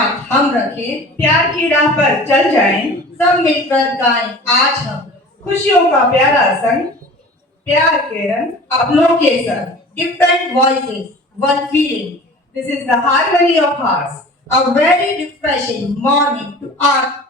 हाथ हम रखें, प्यार की राह पर चल जाएं, सब मिलकर गाएं आज हम खुशियों का प्यारा संग, प्यार के रंग अपनों के संग. Different voices, one feeling. This is the harmony of hearts. A very refreshing morning to our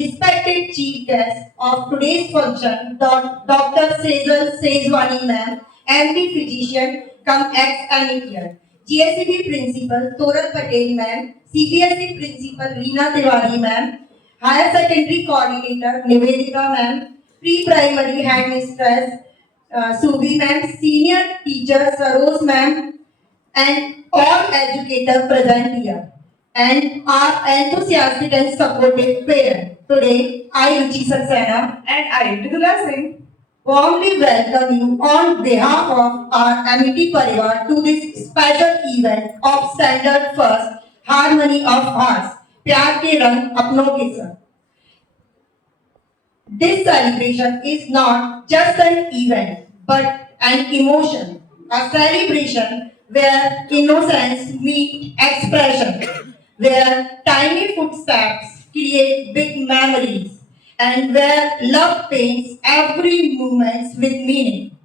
respected chief guest of today's function, Dr. Sejal Sejwani ma'am, MD physician, come ex-amical. GSEB principal Toral Patel ma'am, CBSE principal Reena Tiwari ma'am, higher secondary coordinator Nivedita ma'am, pre-primary headmistress Subi ma'am, senior teacher Saroj ma'am, and all educators present here, and our enthusiastic and supportive parents. Today, I, Ruchi Saxena, And I, Vidula Singh, warmly welcome you on behalf of our Amity Parivar to this special event of Standard First Harmony of Hearts, प्यार के रंग अपनों के संग. This celebration is not just an event, but an emotion, a celebration where innocence meets expression, where tiny footsteps create big memories, and where love paints every moment with meaning.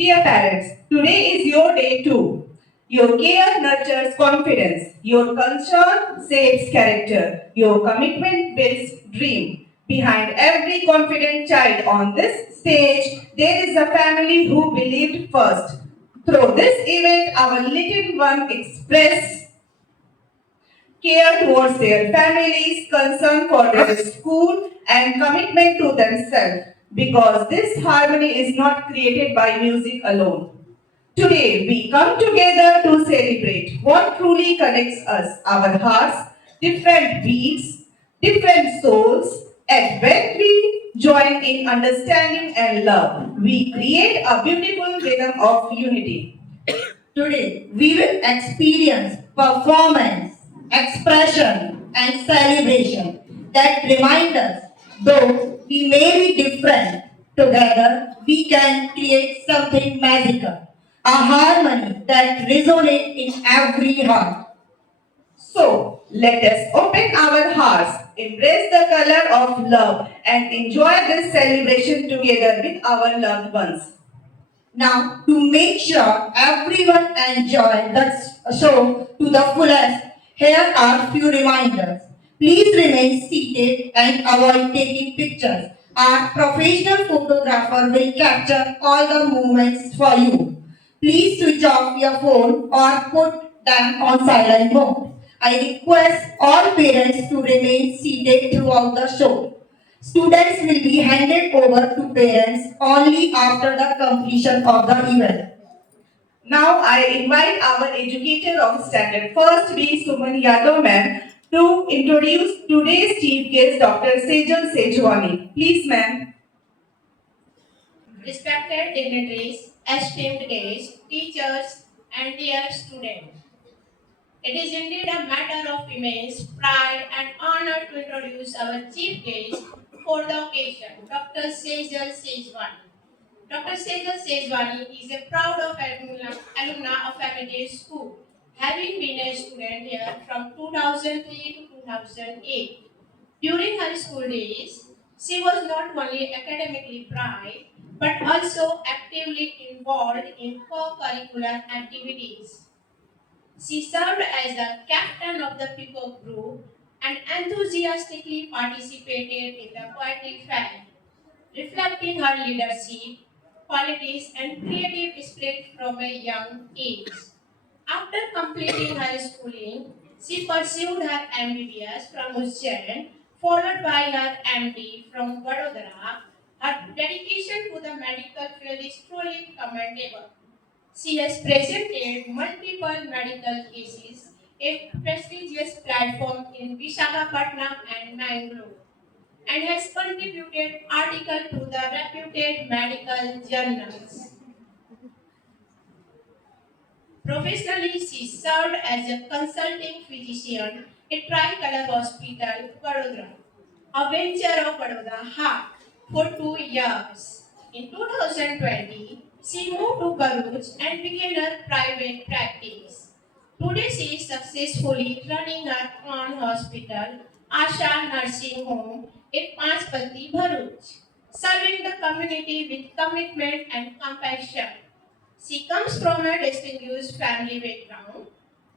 dear parents, today is your day too. Your care nurtures confidence. Your concern shapes character. Your commitment builds dream. Behind every confident child on this stage, there is a family who believed first. Through this event, our little one express care towards their families, concern for their school, and commitment to themselves. Because this harmony is not created by music alone. Today, we come together to celebrate what truly connects us, our hearts, different beats, different souls, and when we join in understanding and love, we create a beautiful rhythm of unity. Today, we will experience performance, expression, and celebration that remind us, though we may be different, together we can create something magical, a harmony that resonates in every heart. So, let us open our hearts, embrace the color of love, and enjoy this celebration together with our loved ones. Now, to make sure everyone enjoy the show to the fullest, here are few reminders. Please remain seated and avoid taking pictures. Our professional photographer will capture all the movements for you. Please switch off your phone or put them on silent mode. I request all parents to remain seated throughout the show. Students will be handed over to parents only after the completion of the event. Now, I invite our educator of standard first B. Suman Yadav ma'am to introduce today's chief guest, Dr. Sejal Sejwani. Please, ma'am. Respected dignitaries, esteemed guests, teachers, and dear students. It is indeed a matter of immense pride and honor to introduce our chief guest for the occasion, Dr. Sejal Sejwani. Dr. Sejal Sejwani is a proud of alumna of Amity School, having been a student here from 2003 to 2008. During her school days, she was not only academically bright but also actively involved in co-curricular activities. She served as the captain of the Peacock Group and enthusiastically participated in the poetry fair, reflecting her leadership, qualities, and creative spirit from a young age. After completing her schooling, she pursued her MBBS from Ujjain, followed by her MD from Vadodara. Her dedication to the medical field is truly commendable. She has presented multiple medical cases, a prestigious platform in Visakhapatnam and Mangalore, and has contributed articles to the reputed medical journals. Professionally, she served as a consulting physician at Tricolor Hospital, Vadodara, a venture of Vadodara Heart, for 2 years. In 2020, she moved to Bharuch and began her private practice. Today she is successfully running her own hospital, Asha Nursing Home, at Panchpati, Bharuch, serving the community with commitment and compassion. She comes from a distinguished family background.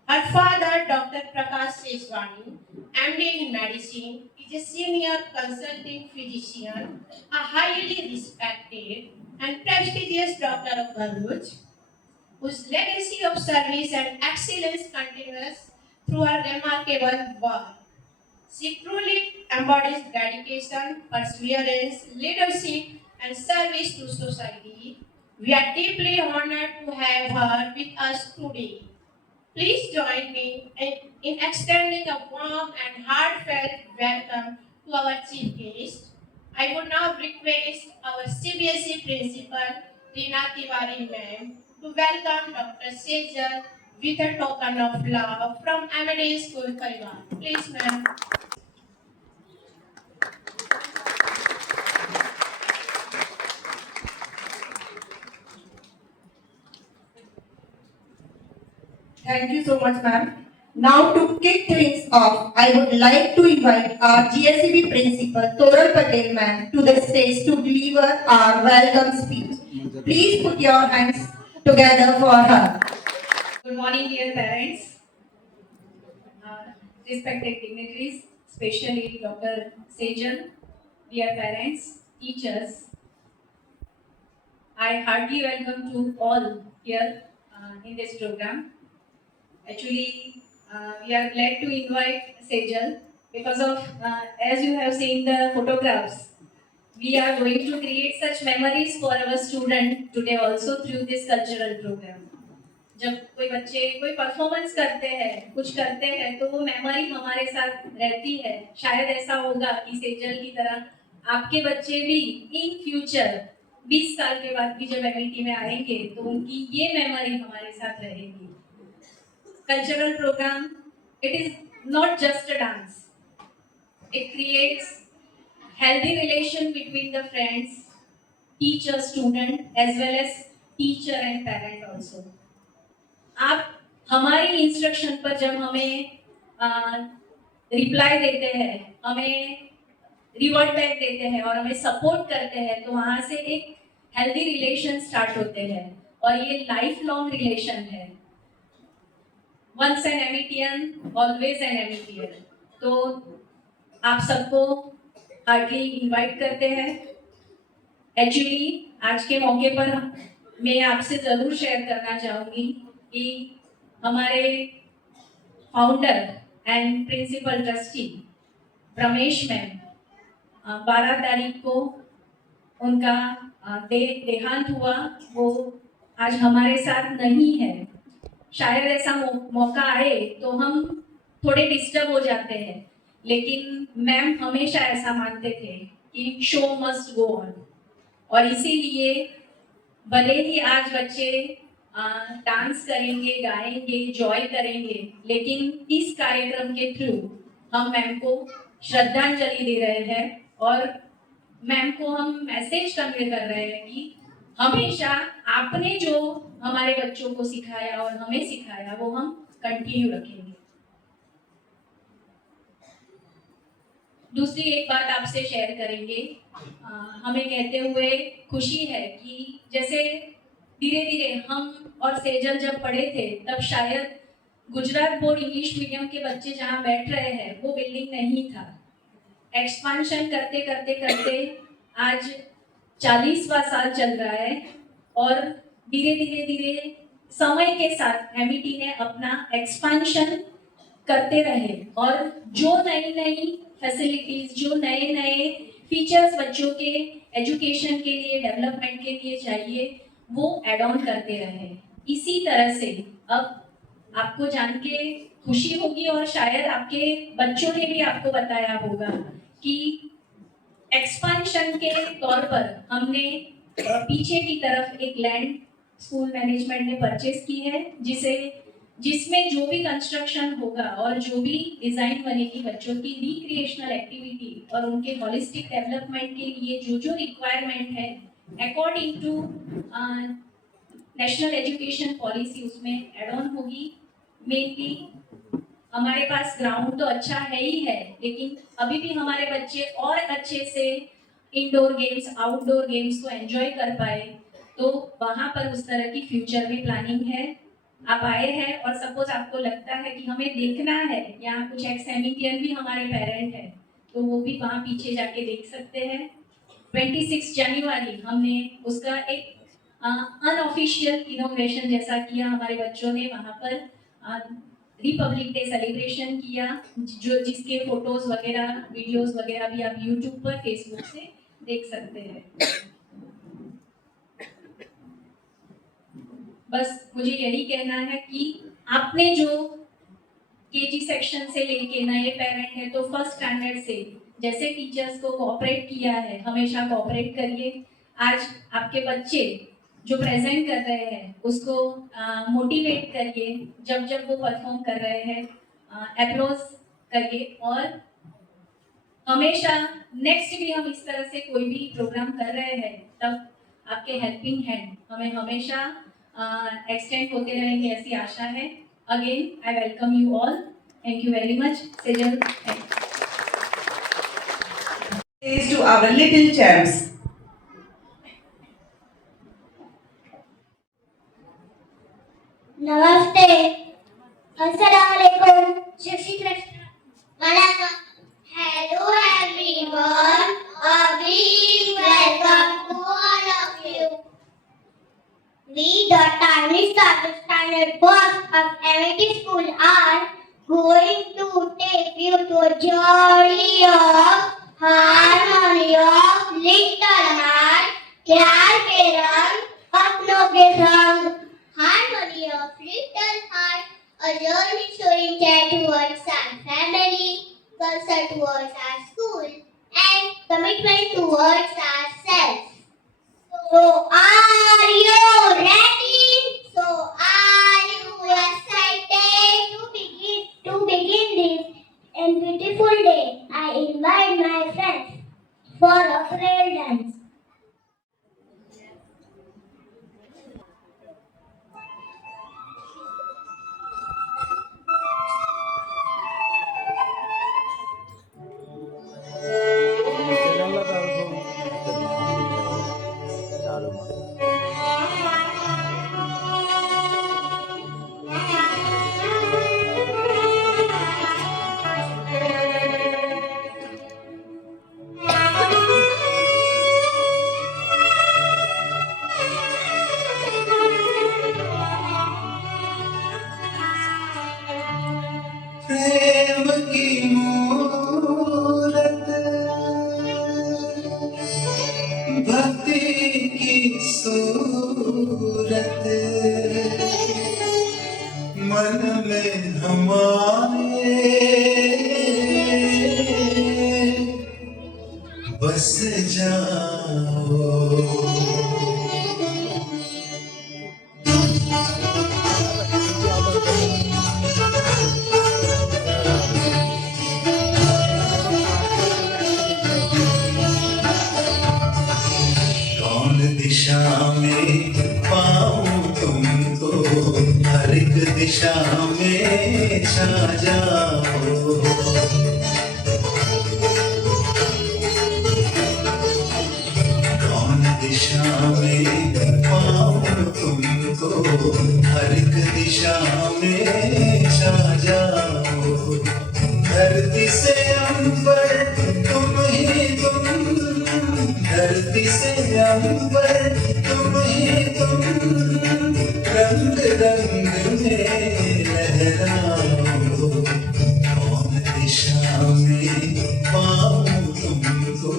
Her father, Dr. Prakash Seshwani, MD in medicine, is a senior consulting physician, a highly respected and prestigious doctor of Bharuch, whose legacy of service and excellence continues through her remarkable work. She truly embodies dedication, perseverance, leadership, and service to society. We are deeply honored to have her with us today. Please join me in extending a warm and heartfelt welcome to our chief guest. I would now request our CBSE principal, Reena Tiwari ma'am, to welcome Dr. Sejal with a token of love from M&A School Parivar. Please, ma'am. Thank you so much, ma'am. Now to kick things off, I would like to invite our GSEB principal, Toral Patel ma'am, to the stage to deliver our welcome speech. Please put your hands together for her. Good morning, dear parents, respected dignitaries, especially Dr. Sejal, dear parents, teachers. I heartily welcome to all here in this program. Actually, we are glad to invite Sejal because of, as you have seen the photographs, we are going to create such memories for our student today also through this cultural program. जब कोई बच्चे कोई performance करते हैं कुछ करते हैं तो वो मेमोरी हमारे साथ रहती है शायद ऐसा होगा कि सेजल की तरह आपके बच्चे भी इन फ्यूचर 20 साल के बाद भी जब एमईटी में आएंगे तो उनकी ये मेमोरी हमारे साथ रहेगी cultural programme it is not just a dance it creates healthy relation between the friends teacher student as well as teacher and parent also आप हमारी इंस्ट्रक्शन पर जब हमें रिप्लाई देते हैं हमें रिवर्ट बैक देते हैं और हमें सपोर्ट करते हैं तो वहाँ से एक हेल्दी रिलेशन स्टार्ट होते हैं और ये लाइफ लॉन्ग रिलेशन है वंस एन एमिटियन ऑलवेज एन एमिटियन तो आप सबको हार्टली इनवाइट करते हैं एक्चुअली आज के मौके पर मैं आपसे ज़रूर शेयर करना चाहूँगी कि हमारे founder and principal trustee Ramesh ma'am 12 तारीख को उनका देहांत हुआ वो आज हमारे साथ नहीं है शायद ऐसा मौका आए तो हम थोड़े डिस्टर्ब हो जाते हैं लेकिन मैम हमेशा ऐसा मानते थे कि शो मस्ट गो ऑन और इसीलिए भले ही आज बच्चे डांस करेंगे गाएंगे जॉय करेंगे लेकिन इस कार्यक्रम के थ्रू हम मैम को श्रद्धांजलि दे रहे हैं और मैम को हम मैसेज कन्वे कर रहे हैं कि हमेशा आपने जो हमारे बच्चों को सिखाया और हमें सिखाया वो हम कंटिन्यू रखेंगे दूसरी एक बात आपसे शेयर करेंगे हमें कहते हुए खुशी है कि जैसे धीरे धीरे हम और सेजल जब पढ़े थे तब शायद गुजरात बोर्ड इंग्लिश मीडियम के बच्चे जहाँ बैठ रहे हैं वो बिल्डिंग नहीं था एक्सपांशन करते करते करते आज 40वां साल चल रहा है और धीरे धीरे धीरे समय के साथ एमईटी ने अपना एक्सपांशन करते रहे और जो नई नई फैसिलिटीज जो नए नए फीचर्स बच्चों के एजुकेशन के लिए डेवलपमेंट के लिए चाहिए वो एड ऑन करते रहे इसी तरह से अब आपको जान के खुशी होगी और शायद आपके बच्चों ने भी आपको बताया होगा कि एक्सपांशन के तौर पर हमने पीछे की तरफ एक लैंड स्कूल मैनेजमेंट ने परचेज की है जिसमें जो भी कंस्ट्रक्शन होगा और जो भी डिजाइन बनेगी बच्चों की रिक्रिएशनल एक्टिविटी और उनके होलिस्टिक डेवलपमेंट के लिए जो जो रिक्वायरमेंट है according to national education policy उसमें एड ऑन होगी मेनली हमारे पास ग्राउंड तो अच्छा है ही है, लेकिन अभी भी हमारे बच्चे और अच्छे से इंडोर गेम्स आउटडोर गेम्स को एंजॉय कर पाए, तो वहाँ पर उस तरह की फ्यूचर में प्लानिंग है। आप आए हैं और सपोज आपको लगता है कि हमें देखना है, यहाँ कुछ एक्स एमिलियन भी हमारे पेरेंट हैं, तो वो भी वहाँ पीछे जाके देख सकते हैं। 26 जनवरी हमने उसका एक अनऑफिशियल इनोग्रेशन जैसा किया, हमारे बच्चों ने वहाँ पर रिपब्लिक डे सेलिब्रेशन किया, जो जिसके फोटोज वगैरह वीडियोस वगैरह भी आप यूट्यूब पर फेसबुक से देख सकते हैं। बस मुझे यही कहना है कि आपने जो केजी सेक्शन से लेके नए पेरेंट हैं तो फर्स्ट स्टैंडर्ड से जैसे टीचर्स को कोऑपरेट किया है, हमेशा कोऑपरेट करिए। आज आपके बच्चे जो प्रेजेंट कर रहे हैं उसको मोटिवेट करिए, जब जब वो परफॉर्म कर रहे हैं अप्रोच करिए, और हमेशा नेक्स्ट भी हम इस तरह से कोई भी प्रोग्राम कर रहे हैं तब आपके हेल्पिंग हैंड हमें हमेशा एक्सटेंड होते रहेंगे, ऐसी आशा है। Again I welcome you all, thank you very much. Sejal, Praise to our little champs. नमस्ते, अस्सलाम वालेकुम, शिक्षित वणक्कम। Hello everyone, a big welcome to all of you. We, the tiny standard boys of MIT School, are going to take you to a journey of harmony of little heart, प्यार के रंग अपनों के संग। Harmony of little heart, a journey showing care towards our family, concern towards our school, and commitment towards ourselves. So are you ready? So are you excited to begin this beautiful day? I invite my friends for a prayer dance. प्रेम की मूरत, भक्ति की सूरत, मन में हमारे बस जाओ। दिशा में पाऊं तुमको, हर एक दिशा में छा जाओ। कौन दिशा में पाऊं तुमको, हर एक दिशा में छा जाओ। धरती से अंबर तुम ही तुम, धरती से अंबर तुम ही तुम, रंग रंग में लहराओ। कौन दिशा में पाऊं तुमको,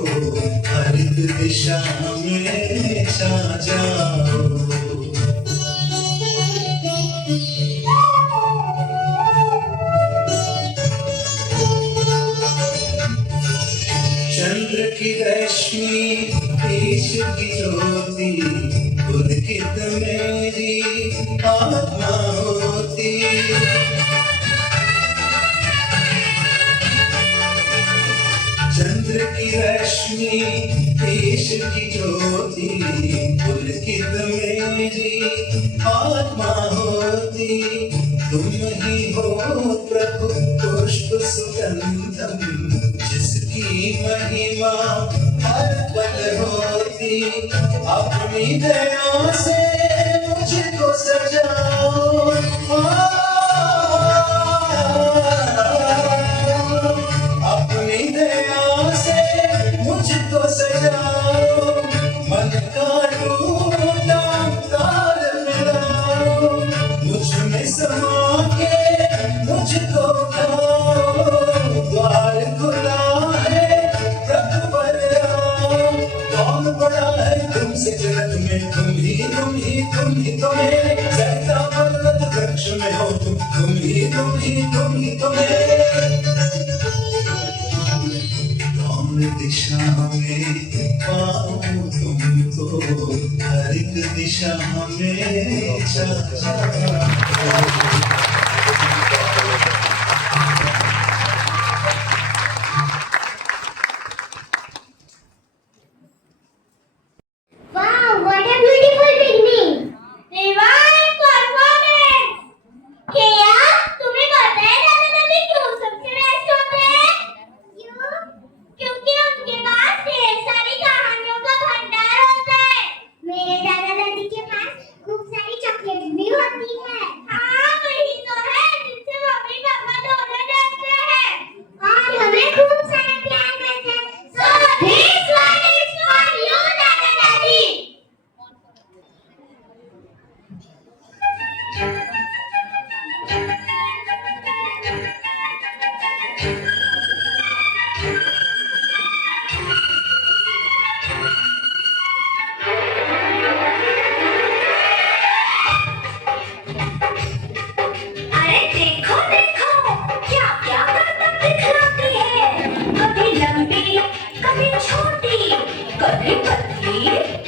हर एक दिशा में छा जाओ। चंद्र की रश्मि, ईश की ज्योति, उदित मेरी आत्मा होती। चंद्र की रश्मि, ईश की ज्योति, उदित मेरी आत्मा होती। तुम ही पुष्प सुगंधम जिसकी महिमा हर पल होती, अपनी दया से मुझको सजाओ, अपनी दया से मुझको सजाओ, मन का टूटा तार मिलाओ, मुझ में समा के मुझको उठाओ, द्वार खुला है प्रभु पर आओ, कौन बड़ा है तुमसे जगत में, तुम ही तो मेरे सहता पर्वत वृक्ष में हो, तुम ही तो मेरे, कौन दिशा में पाऊं तुमको, हर एक दिशा में Wow, what a beautiful beginning! Divine performance! क्या तुम्हें पता है दादा दादी क्यों सबसे बेस्ट होते हैं? क्यों? क्योंकि उनके पास ढेर सारी कहानियों का भंडार होता है। मेरे दादा दादी के पास खूब सारी चॉकलेट भी होती है। हाँ, वही तो है जिससे मम्मी पापा दोनों डरते हैं और हमें खूब सारा प्यार करते हैं। So this one is for you, दादा दादी। अरे देखो देखो क्या क्या करतब दिखलाती है, कभी लंबी कभी छोटी, कभी पतली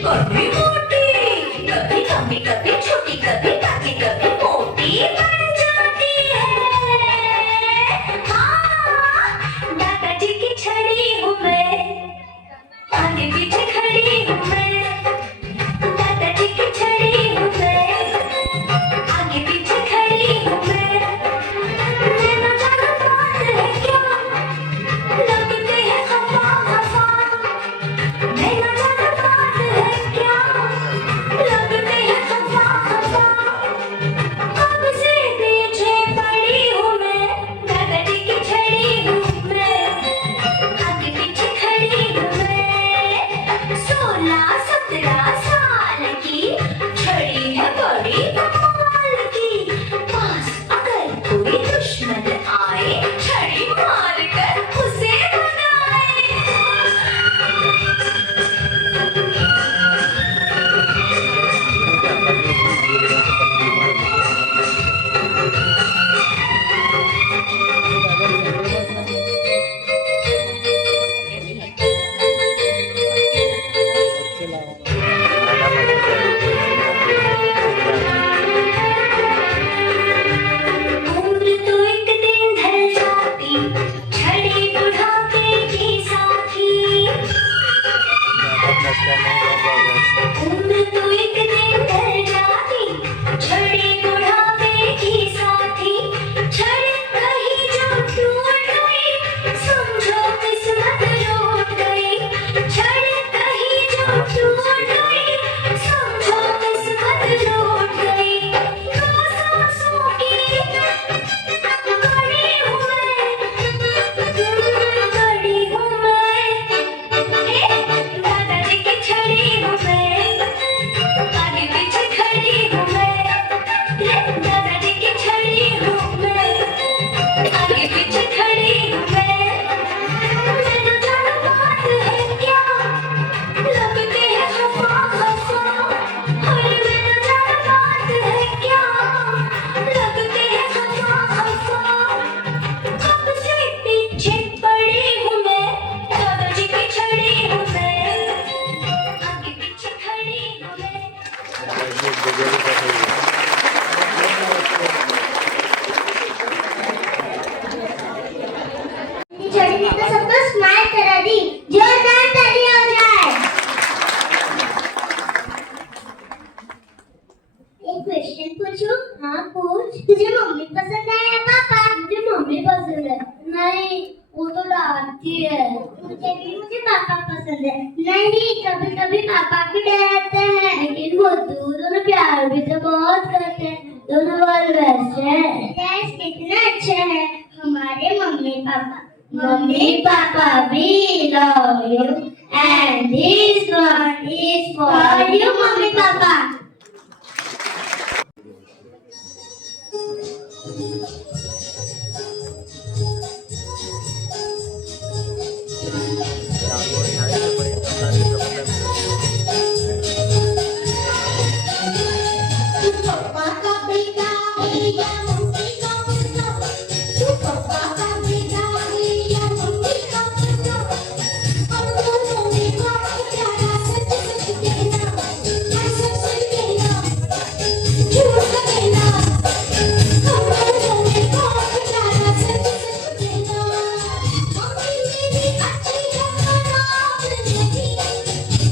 कभी मोटी, कभी लंबी कभी छोटी, कभी पतली कभी मोटी बन जाती है। हाँ, दादाजी की छड़ी हूँ मैं, आगे पीछे खड़ी हूँ मैं, दादाजी की छड़ी हूँ मैं, आगे पीछे खड़ी हूँ मैं ना जाना बात है क्या, लगते हैं खफा खफा, मैं ना जाना बात है क्या, लगते हैं खफा खफा, कब से पीछे पड़ी हूँ मैं, दादाजी की छड़ी हूँ मैं, आगे पीछे खड़ी हूँ मैं, 16-17 साल की छड़ी है बड़ी कमाल की, पास अगर कोई दुश्मन आए छड़ी मार कर उसे भगाए। उम्र तो एक दिन ढल जाती, छड़ी बुढ़ापे की साथी, उम्र तो एक दिन ढल जाती, छड़ी बुढ़ापे की साथी, छड़ी कहीं जो टूट गई, समझो किस्मत रूठ गई, छड़ी कहीं जो टूट गई, समझो किस्मत रूठ गई, दो सांसों की कड़ी हूँ मैं, कड़ी हूँ मैं, दादाजी की छड़ी हूँ मैं, आगे पीछे खड़ी हूँ मैं, दादाजी की छड़ी हूँ मैं, आगे पीछे खड़ी हूँ मैं ना जाना बात है क्या, लगते हैं खफा खफा, अरे मैं ना जाना बात है क्या, लगते हैं खफा खफा, कब से पीछे पड़ी हूँ मैं, दादाजी की छड़ी हूँ मैं, आगे पीछे खड़ी हूँ मैं। छड़ी ने तो सबको स्माइल करा दी, जोरदार ताली हो जाए। एक क्वेश्चन पूछूं? हाँ पूछ। तुझे मम्मी पसंद है या पापा? मुझे मम्मी पसंद है। मैं वैसे हैं। यस, कितना अच्छा है। हमारे मम्मी पापा भी love you and this one is for you mummy papa. पापा का बेटा है या मम्मी का बेटा, तू पापा का बेटा है या मम्मी का बेटा, हम दोनों में बहुत प्यारा सच सच कहना, हाँ सच सच कहना, झूठ न कहना, हम दोनों में बहुत प्यारा सच सच कहना। मम्मी मेरी अच्छी है खराब नहीं,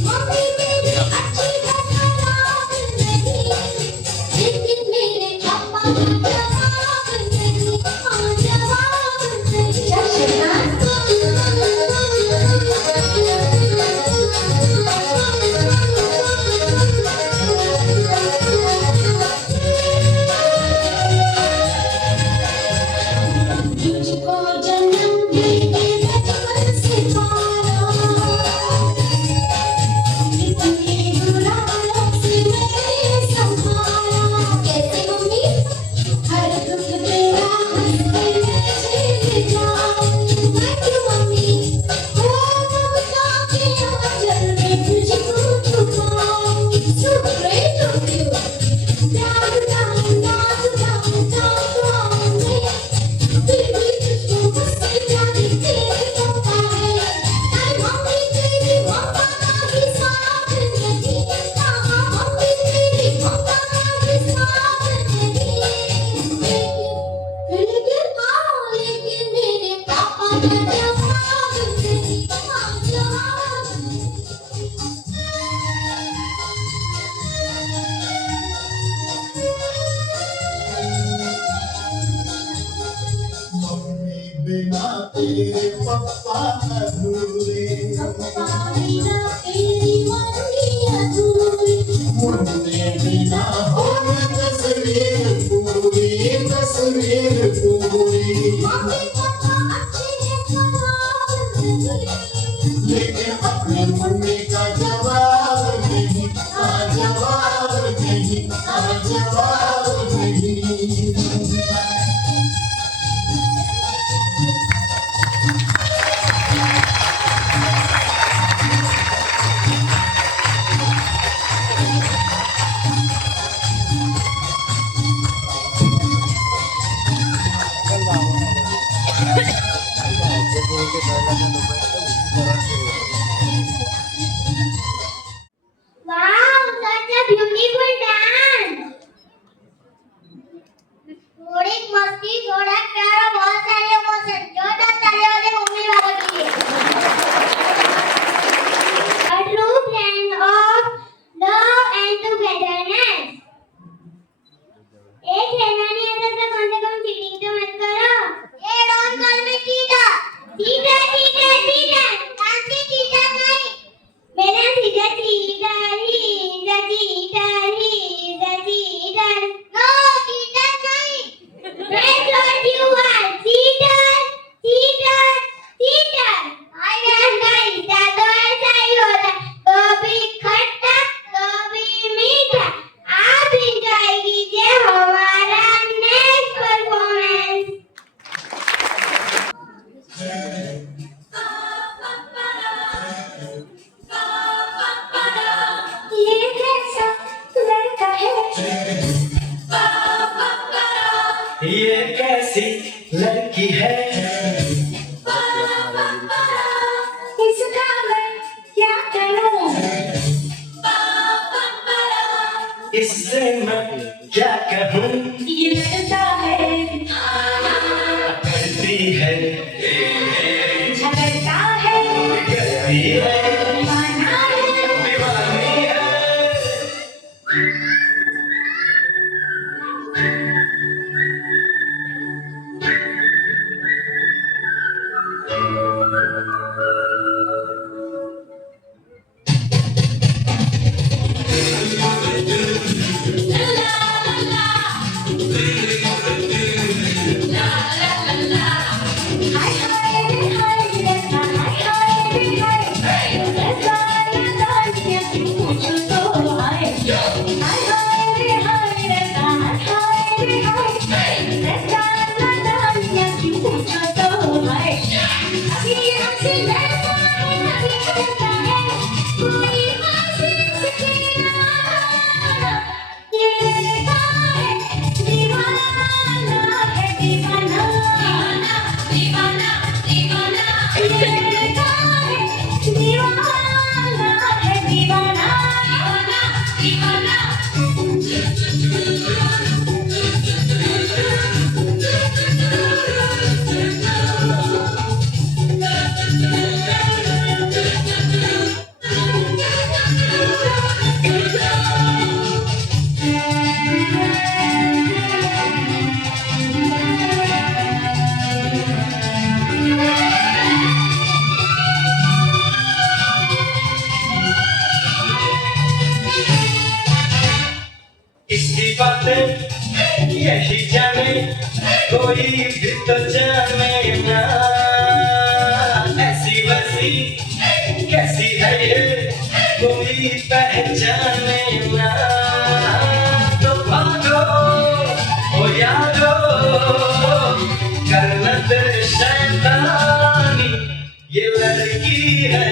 मम्मी मेरी अच्छी है खराब नहीं, लेकिन मेरे पापा का जवाब नहीं, हाँ जवाब नहीं। तुझको जन्म देके बचपन से पाला, इतने बुराइयों से मैंने संभाला। कैसे मम्मी हर दुख तेरा हंस के मैं झेल जाऊं, मैं क्यों मम्मी हो ममता के आंचल में तुझको छुपाऊं। So great of you, down down down down down down, फिर भी तुझको मुझसे प्यार तेरे पापा है, अरे मम्मी तेरी पापा का भी साथ नहीं, हाँ मम्मी तेरी पापा का भी साथ नहीं, लेकिन मेरे पापा का जवाब नहीं, हाँ जवाब मम्मी बिना तेरे पप्पा अधूरे, बिना तेरी मम्मी अधूरी, मुन्ने बिना हो तस्वीर पूरी, तस्वीर पूरी। मम्मी पापा अच्छे हैं खराब नहीं, लेकिन अपने मम्मी का जवाब नहीं, हाँ जवाब नहीं, हाँ जवाब नहीं। wow, such a beautiful dance। थोड़ी मस्ती, थोड़ा प्यार और बहुत सारे इमोशन। जोरदार तालियां वाले मम्मी पापा के लिए। A true blend of love and togetherness। एक कहना नहीं आता तो कम से कम चीटिंग तो मत करो। ये don't call me cheater. Cheater cheater cheater, कांसी चीटर नहीं। मेरा सीधा चीटर ही, द चीटर ही, द चीटर। नो चीटर नहीं। That's what you are, cheater, cheater, cheater। अरे नहीं, तो ऐसा ही होता है। कभी खट्टा, कभी मीठा। आप enjoy कीजिए हमारा next performance। ये कैसा लड़का है, ये कैसी लड़की है, इसका मैं क्या करूं? इससे मैं क्या कहूँ। ये लड़ता है, करती है, झगड़ता है, करती है, दीवाना है। दीवानी है। La la la la, यही जाने कोई भी तो जाने ना, ऐसी वैसी कैसी है ये कोई पहचाने ना। तो भागो ओ यारो करना तेरे शैतानी, ये लड़की है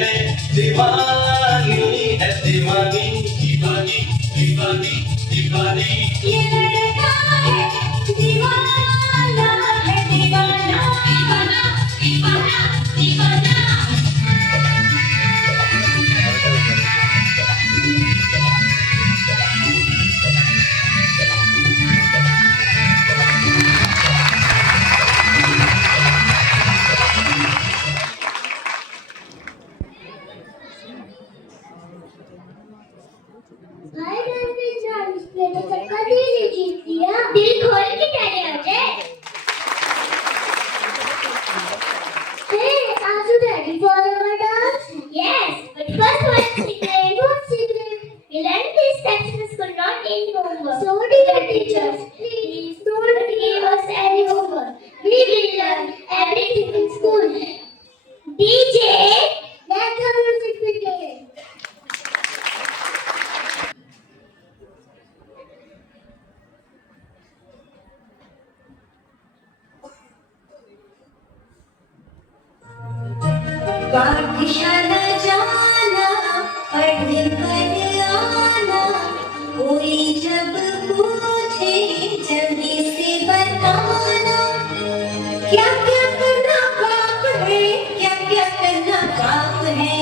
दीवानी, है दीवानी दीवानी दीवानी दीवानी। ये लड़का है दीवाना, है दीवाना दीवाना दीवाना दीवाना। भाई मैंने चालीस में तो चक्कर नहीं जीत लिया। दिल खोल के कहने आ जाए। Hey, are you ready for our dance? Yes, but first one secret. What secret? We learned these steps in school, not in homework. So did the teachers. Please don't give us any homework. We will learn everything in school. DJ, let the music begin. पाठशाला जाना, पढ़ कर आना, कोई जब पूछे जल्दी से बताना। क्या क्या करना पाप है, क्या क्या करना पाप है।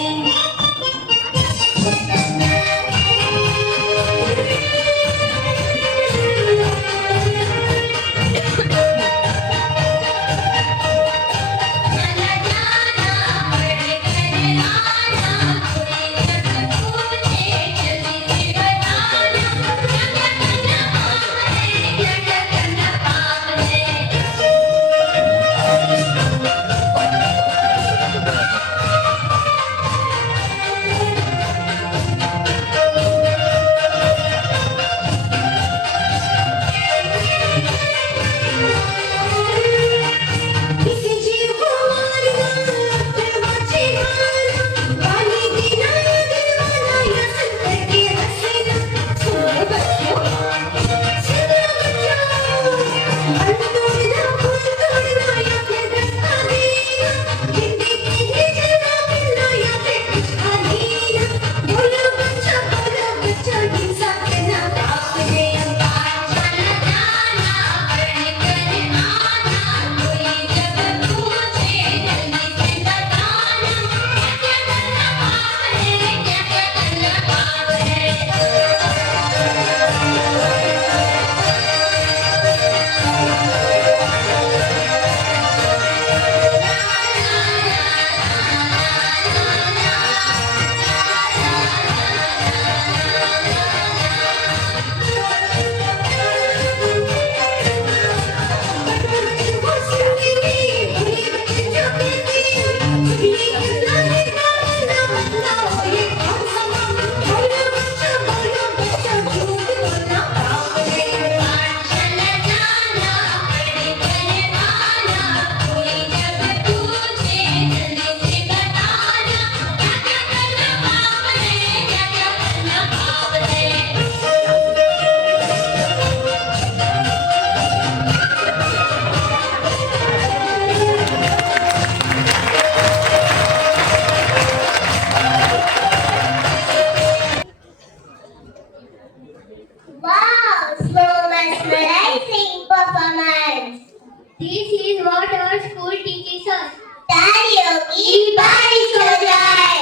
Wow, slow mesmerizing performance. This is what our school teaches us. तालियों की बारिश हो जाए।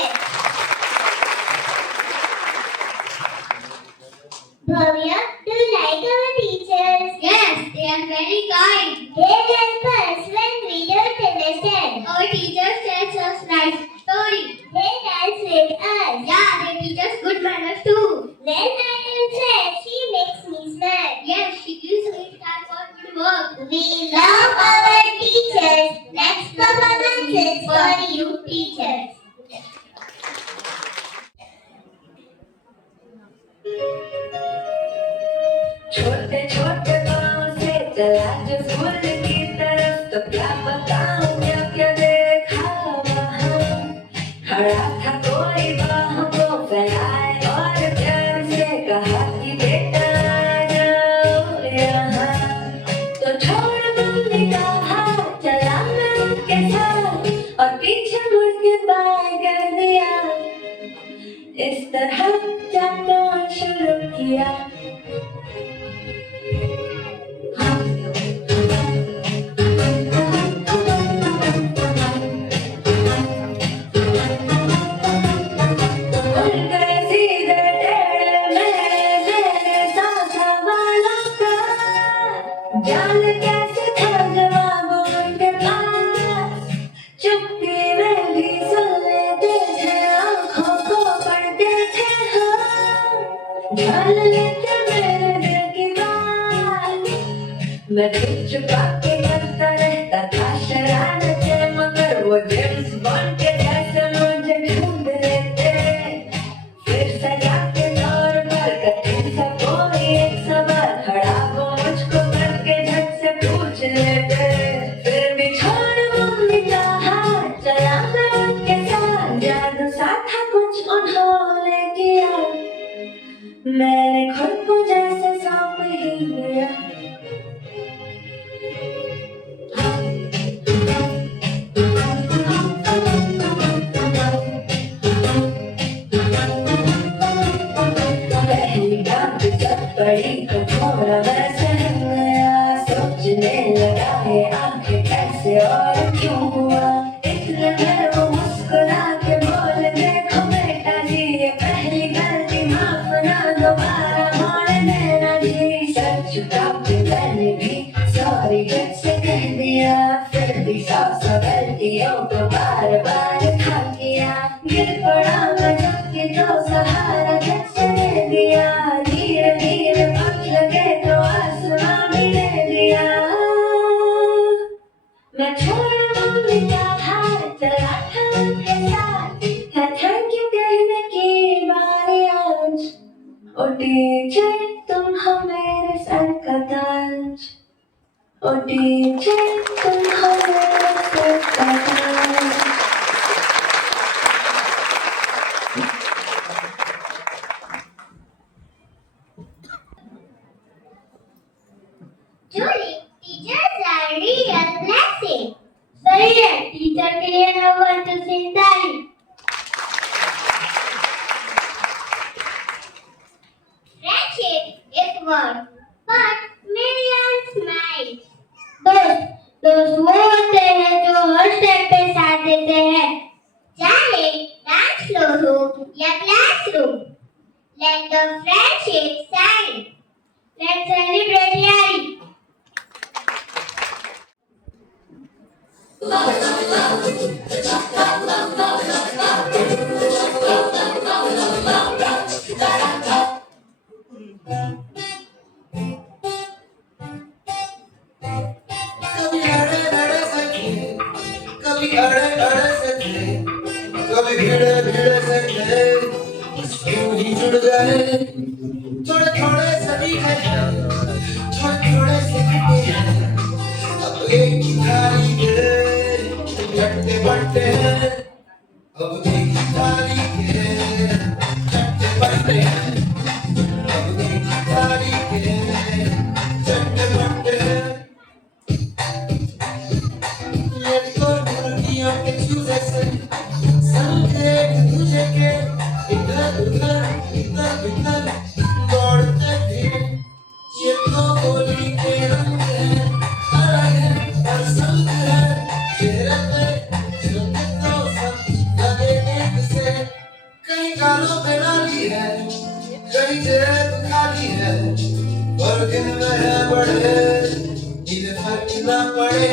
Bhavya, do you like our teachers? Yes, they are very kind. They help us when we don't understand. Our teachers tell us nice stories. They dance with us. Yeah, they teach us good manners too. When I am sad, she makes me smile. Yes, she gives me time for good work. We love our teachers. Next performance is for you teachers. छोटे छोटे पाँव से किया उड़ गए सीधे टेढ़े मेरे साधा वालों का जाल कैसे था जवाब उनके पास चुप्पी में भी सुन लेते थे आंखों को पढ़ते थे हाँ ढाल लेते मेरे दिल की बात मैं चुप छुपा के करता रहता था शरारतें मगर वो जेम्स बॉन्ड के जैसे मुझे ढूंढ लेते फिर सजा के तौर पर कठिन सा कोई एक सवाल खड़ा वो मुझको करके झट से पूछ लेते फिर भी छोड़ मम्मी का हाथ चला मैं उनके साथ जादू सा था कुछ उन्होंने किया मैंने खुद को जैसे सौंप ही दिया पहली बात जब पड़ी तो थोड़ा मैं सहम गया सोचने लगा ये आंखें कैसे और क्यों हुआ इसलिए मैं वो मुस्कुरा के बोले देखो बेटा जी ये पहली गलती माफ ना दोबारा मोड़ देना जी सच छुपा के मैंने भी सॉरी झट से कह दिया फिर भी सौ गलतियों को बार बार खा किया गिर पड़ा मैं जबकि तो सहारा झट से दे दिया धीरे धीरे पंख लगे तो आसमां भी दे दिया मैं छोड़ मम्मी का हाथ चला था उनके साथ था थैंक यू कहने की बारी आज ओ टीचर तुम हो मेरे सर का ताज ओ टीचर तुम हो मेरे सर का ताज Julie, teachers are real blessing. सही है, टीचर के लिए नंबर तो Sintali. Friendship is word, but millions smiles. दोस्त वो होते हैं जो हर स्टेप पे साथ देते हैं, चाहे डांस फ्लोर हो या classroom. Let the friendship shine. Let's celebrate Yari. कभी अड़े अड़े सके कभी अड़े अड़े सके कभी भिड़े भिड़े सके यूं ही जुड़ गए थोड़े थोड़े सभी हैं थोड़े थोड़े से कटे हैं अब एक ही थाली के चटते बढ़ते हैं अब एक ही थाली के चटते बढ़ते हैं अब एक ही थाली के चटते बढ़ते हैं ये तो मुर्गियों के चूजे से संगे एक दूजे के इधर उधर दौड़ते थे ये तो होली के रंग है अलग है और संग है चेहरे पे झुके तो सब लगे एक से कहीं गालों पे डाली है कहीं जेब खाली है और दिन में है बड़े इन्हें फर्क ना पड़े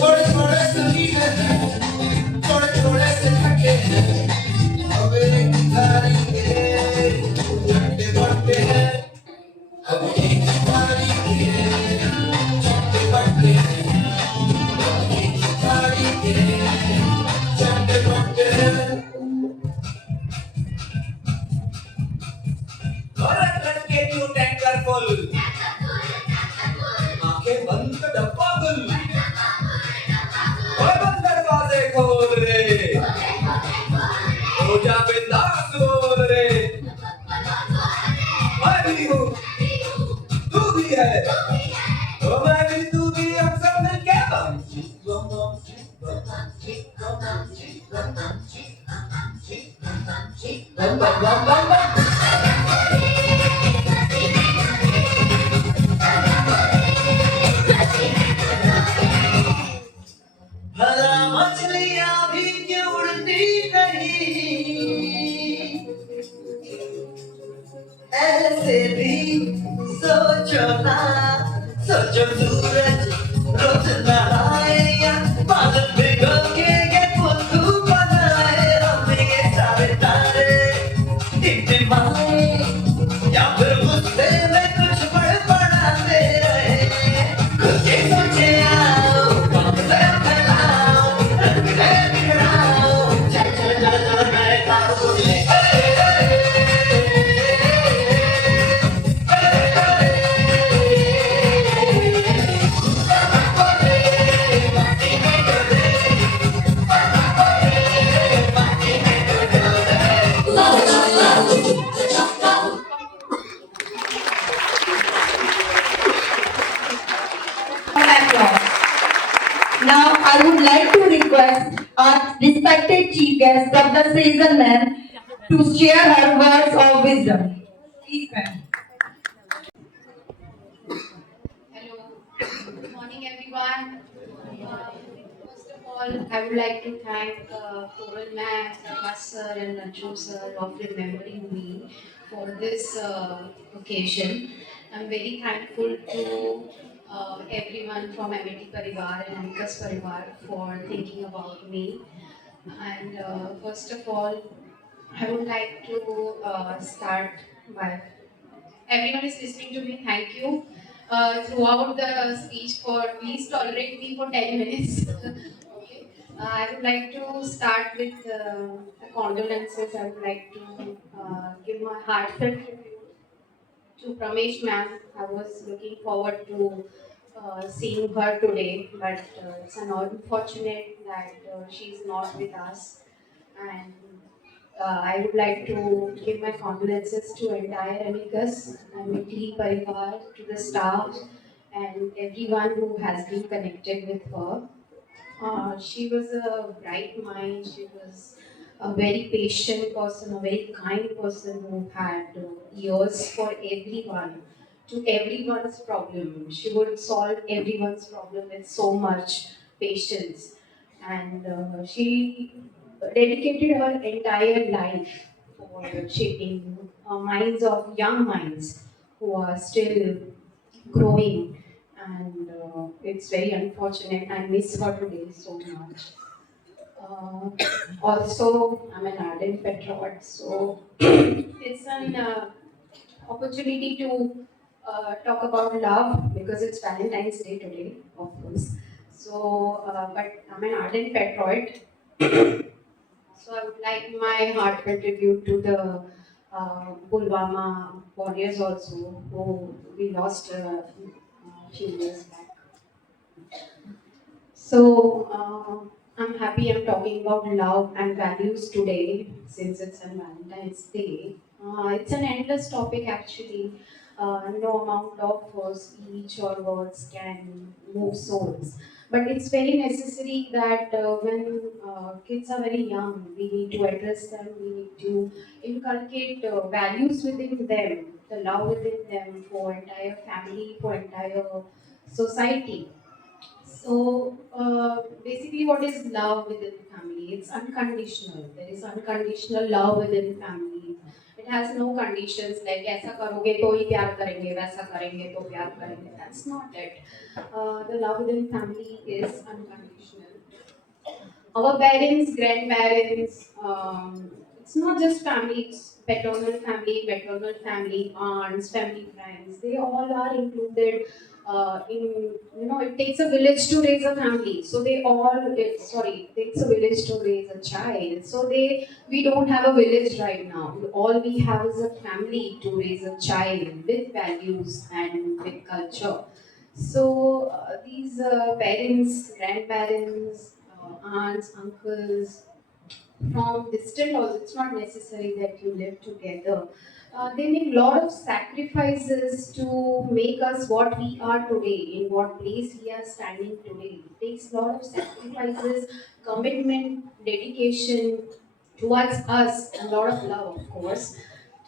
थोड़े थोड़े सही है थोड़े थोड़े से थके हैं अब एक थाली के चट्टे बढ़ते हैं अब एक थाली के चट्टे बढ़ते हैं अब एक थाली के चट्टे बढ़ते हैं लड़के क्यूट एंड कलरफुल आंखें बंद कर डब्बा गुल ओए बंद दरवाजे खोल रे हो जा बिंदास बोल रे मैं भी हूँ तू भी है तो मैं भी तू भी हम सब मिलके बम बम बम बम बम ऐसे भी सोचो ना, सोचो सूरज रोज नहाए या बादल भिगो के ये बुद्धू बनाए, हमें ये सारे तारे टिमटिमाए या फिर गुस्से में कुछ बड़बड़ाते रहे। खुद के सोचे आओ, बातें फैलाओ, रंग बिखराओ, चल चल चल चल नए तारों ले। Applause. Now, I would like to request our respected chief guest, Dr. Sejal ma'am, to share her words of wisdom. Please, ma'am. Hello, good morning everyone. First of all, I would like to thank Koval ma'am, Prakash sir and Ranju sir of remembering me for this occasion. I'm very thankful to everyone from MIT Parivar and Amicus Parivar for thinking about me. And first of all, I would like to start by everyone is listening to me. Thank you throughout the speech for please tolerate me for 10 minutes. Okay. I would like to start with the condolences. I would like to give my heartfelt tribute to Pramesh ma'am. I was looking forward to seeing her today, but it's unfortunate that she's not with us. And I would like to give my condolences to entire Amicus, Amity Parivar, to the staff, and everyone who has been connected with her. She was a bright mind. She was a very patient person, a very kind person who had ears for everyone, to everyone's problem. She would solve everyone's problem with so much patience, and she dedicated her entire life for shaping minds of young minds who are still growing, and it's very unfortunate. I miss her today so much. Uh, Also, I'm an ardent patriot, so it's an opportunity to talk about love because it's Valentine's Day today, of course. So, but I'm an ardent patriot, so I would like my heartfelt tribute to the Pulwama warriors also, who we lost a few years back. So I'm happy I'm talking about love and values today since it's on Valentine's Day. It's an endless topic actually. No amount of speech or words can move souls. But it's very necessary that when kids are very young, we need to address them, we need to inculcate values within them, the love within them for entire family, for entire society. So basically, what is love within family? It's unconditional. There is unconditional love within family. It has no conditions like ऐसा करोगे तो ही प्यार करेंगे, वैसा करेंगे तो प्यार करेंगे. That's not it. The love within family is unconditional. Our parents, grandparents, it's not just family, it's paternal family, aunts, family friends, they all are included in, it takes a village to raise a family. So it takes a village to raise a child. So we don't have a village right now. All we have is a family to raise a child with values and with culture. So these parents, grandparents, aunts, uncles, from distant also, it's not necessary that you live together. They make a lot of sacrifices to make us what we are today, in what place we are standing today. It takes a lot of sacrifices, commitment, dedication towards us, a lot of love, of course,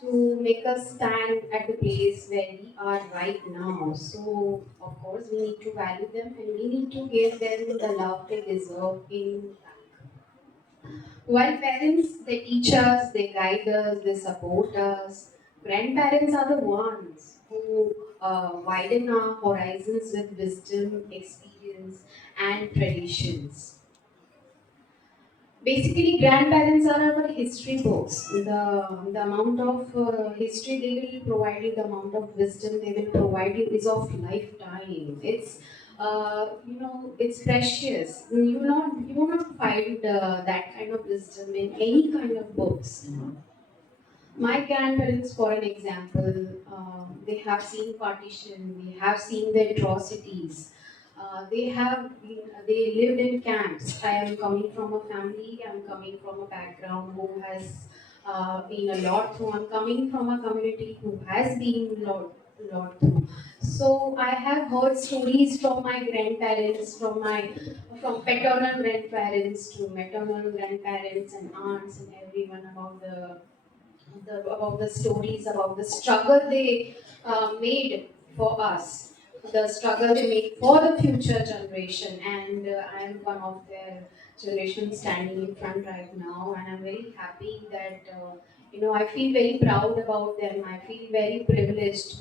to make us stand at the place where we are right now. So, of course, we need to value them and we need to give them the love they deserve in while parents, they teach us, they guide us, they support us, grandparents are the ones who widen our horizons with wisdom, experience, and traditions. Basically, grandparents are our history books. The amount of history they will provide you, the amount of wisdom they will provide you is of lifetime. It's it's precious. You will not find that kind of wisdom in any kind of books. My grandparents, for an example, they have seen partition, they have seen the atrocities. They lived in camps. I am coming from a family, I'm coming from a background who has been a lot through. I'm coming from a community who has been lot through. So I have heard stories from my grandparents, from paternal grandparents to maternal grandparents and aunts and everyone about the stories, about the struggle they made for us, the struggle they made for the future generation. And I am one of their generation standing in front right now, and I'm very happy that I feel very proud about them. I feel very privileged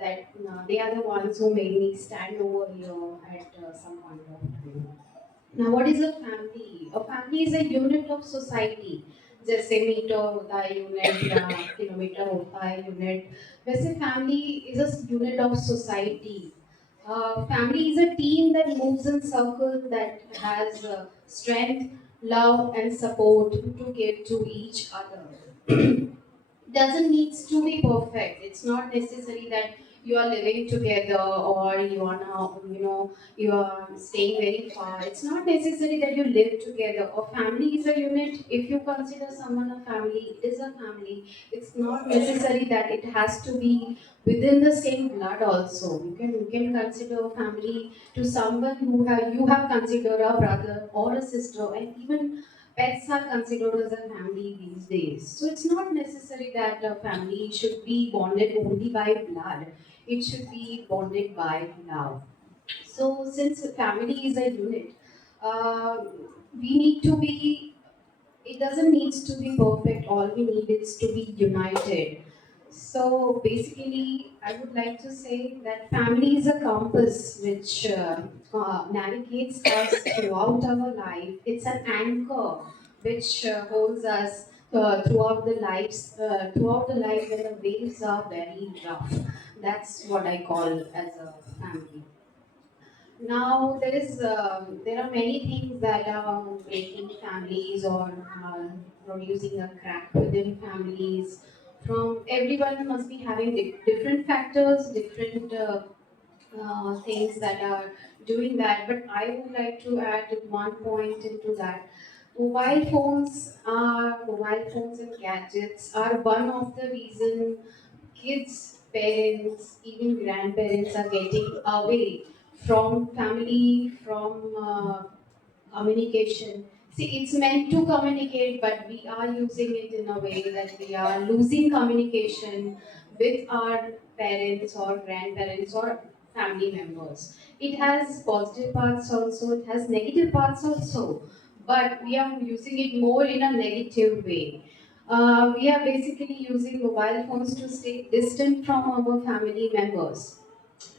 that they are the ones who made me stand over here at some point of time. Now, what is a family? A family is a unit of society. जैसे metre होता है unit या kilometre होता है unit, वैसे family is a unit of society. Family is a team that moves in circle, that has strength, love, and support to give to each other. Doesn't needs to be perfect. It's not necessary that you are living together or you are now, you are staying very far. It's not necessary that you live together. A family is a unit. If you consider someone a family, it is a family. It's not necessary that it has to be within the same blood also. You can consider a family to someone who you have considered a brother or a sister, and even pets are considered as a family these days. So it's not necessary that a family should be bonded only by blood. It should be bonded by love. So since a family is a unit, uh, we need to be. It doesn't need to be perfect. All we need is to be united. So basically, I would like to say that family is a compass which navigates us throughout our life. It's an anchor which holds us throughout the life when the waves are very rough. That's what I call as a family. Now there are many things that are breaking families or producing a crack within families. From everyone must be having different factors, different things that are doing that. But I would like to add one point into that. Mobile phones and gadgets are one of the reason kids, parents, even grandparents are getting away from family, from communication. See, it's meant to communicate, but we are using it in a way that we are losing communication with our parents or grandparents or family members. It has positive parts also, it has negative parts also, but we are using it more in a negative way. We are basically using mobile phones to stay distant from our family members.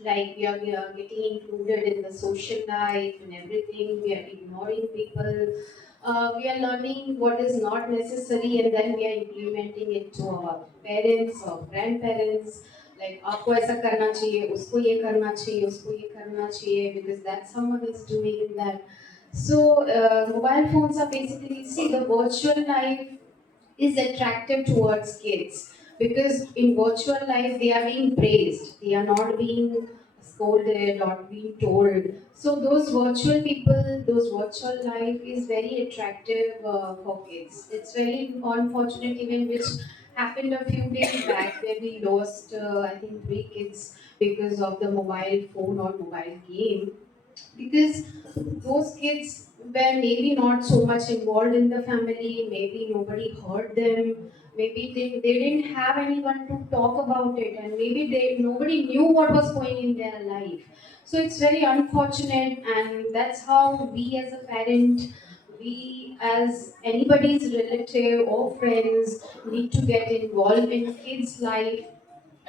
Like we are getting included in the social life and everything. We are ignoring people. We are learning what is not necessary, and then we are implementing it to our parents or grandparents. Like आपको ऐसा करना चाहिए, उसको ये करना चाहिए, उसको ये करना चाहिए, because that someone is doing that. So mobile phones are basically, see, the virtual life is attractive towards kids because in virtual life they are being praised, they are not being scolded or being told. So those virtual people, those virtual life is very attractive for kids. It's very unfortunate even which happened a few days back where we lost I think 3 kids because of the mobile phone or mobile game, because those kids were maybe not so much involved in the family, maybe nobody heard them, maybe they didn't have anyone to talk about it, and maybe nobody knew what was going in their life. So it's very unfortunate, and that's how we as a parent, we, as anybody's relative or friends, need to get involved in kids' life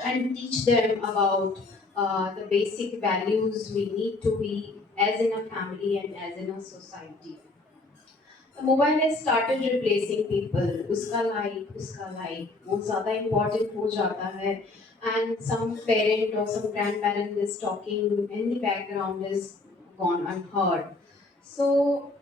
and teach them about the basic values we need to be as in a family and as in a society. The mobile has started replacing people. उसका like वो ज़्यादा important हो जाता है, and some parent or some grandparent is talking in the background is gone unheard. So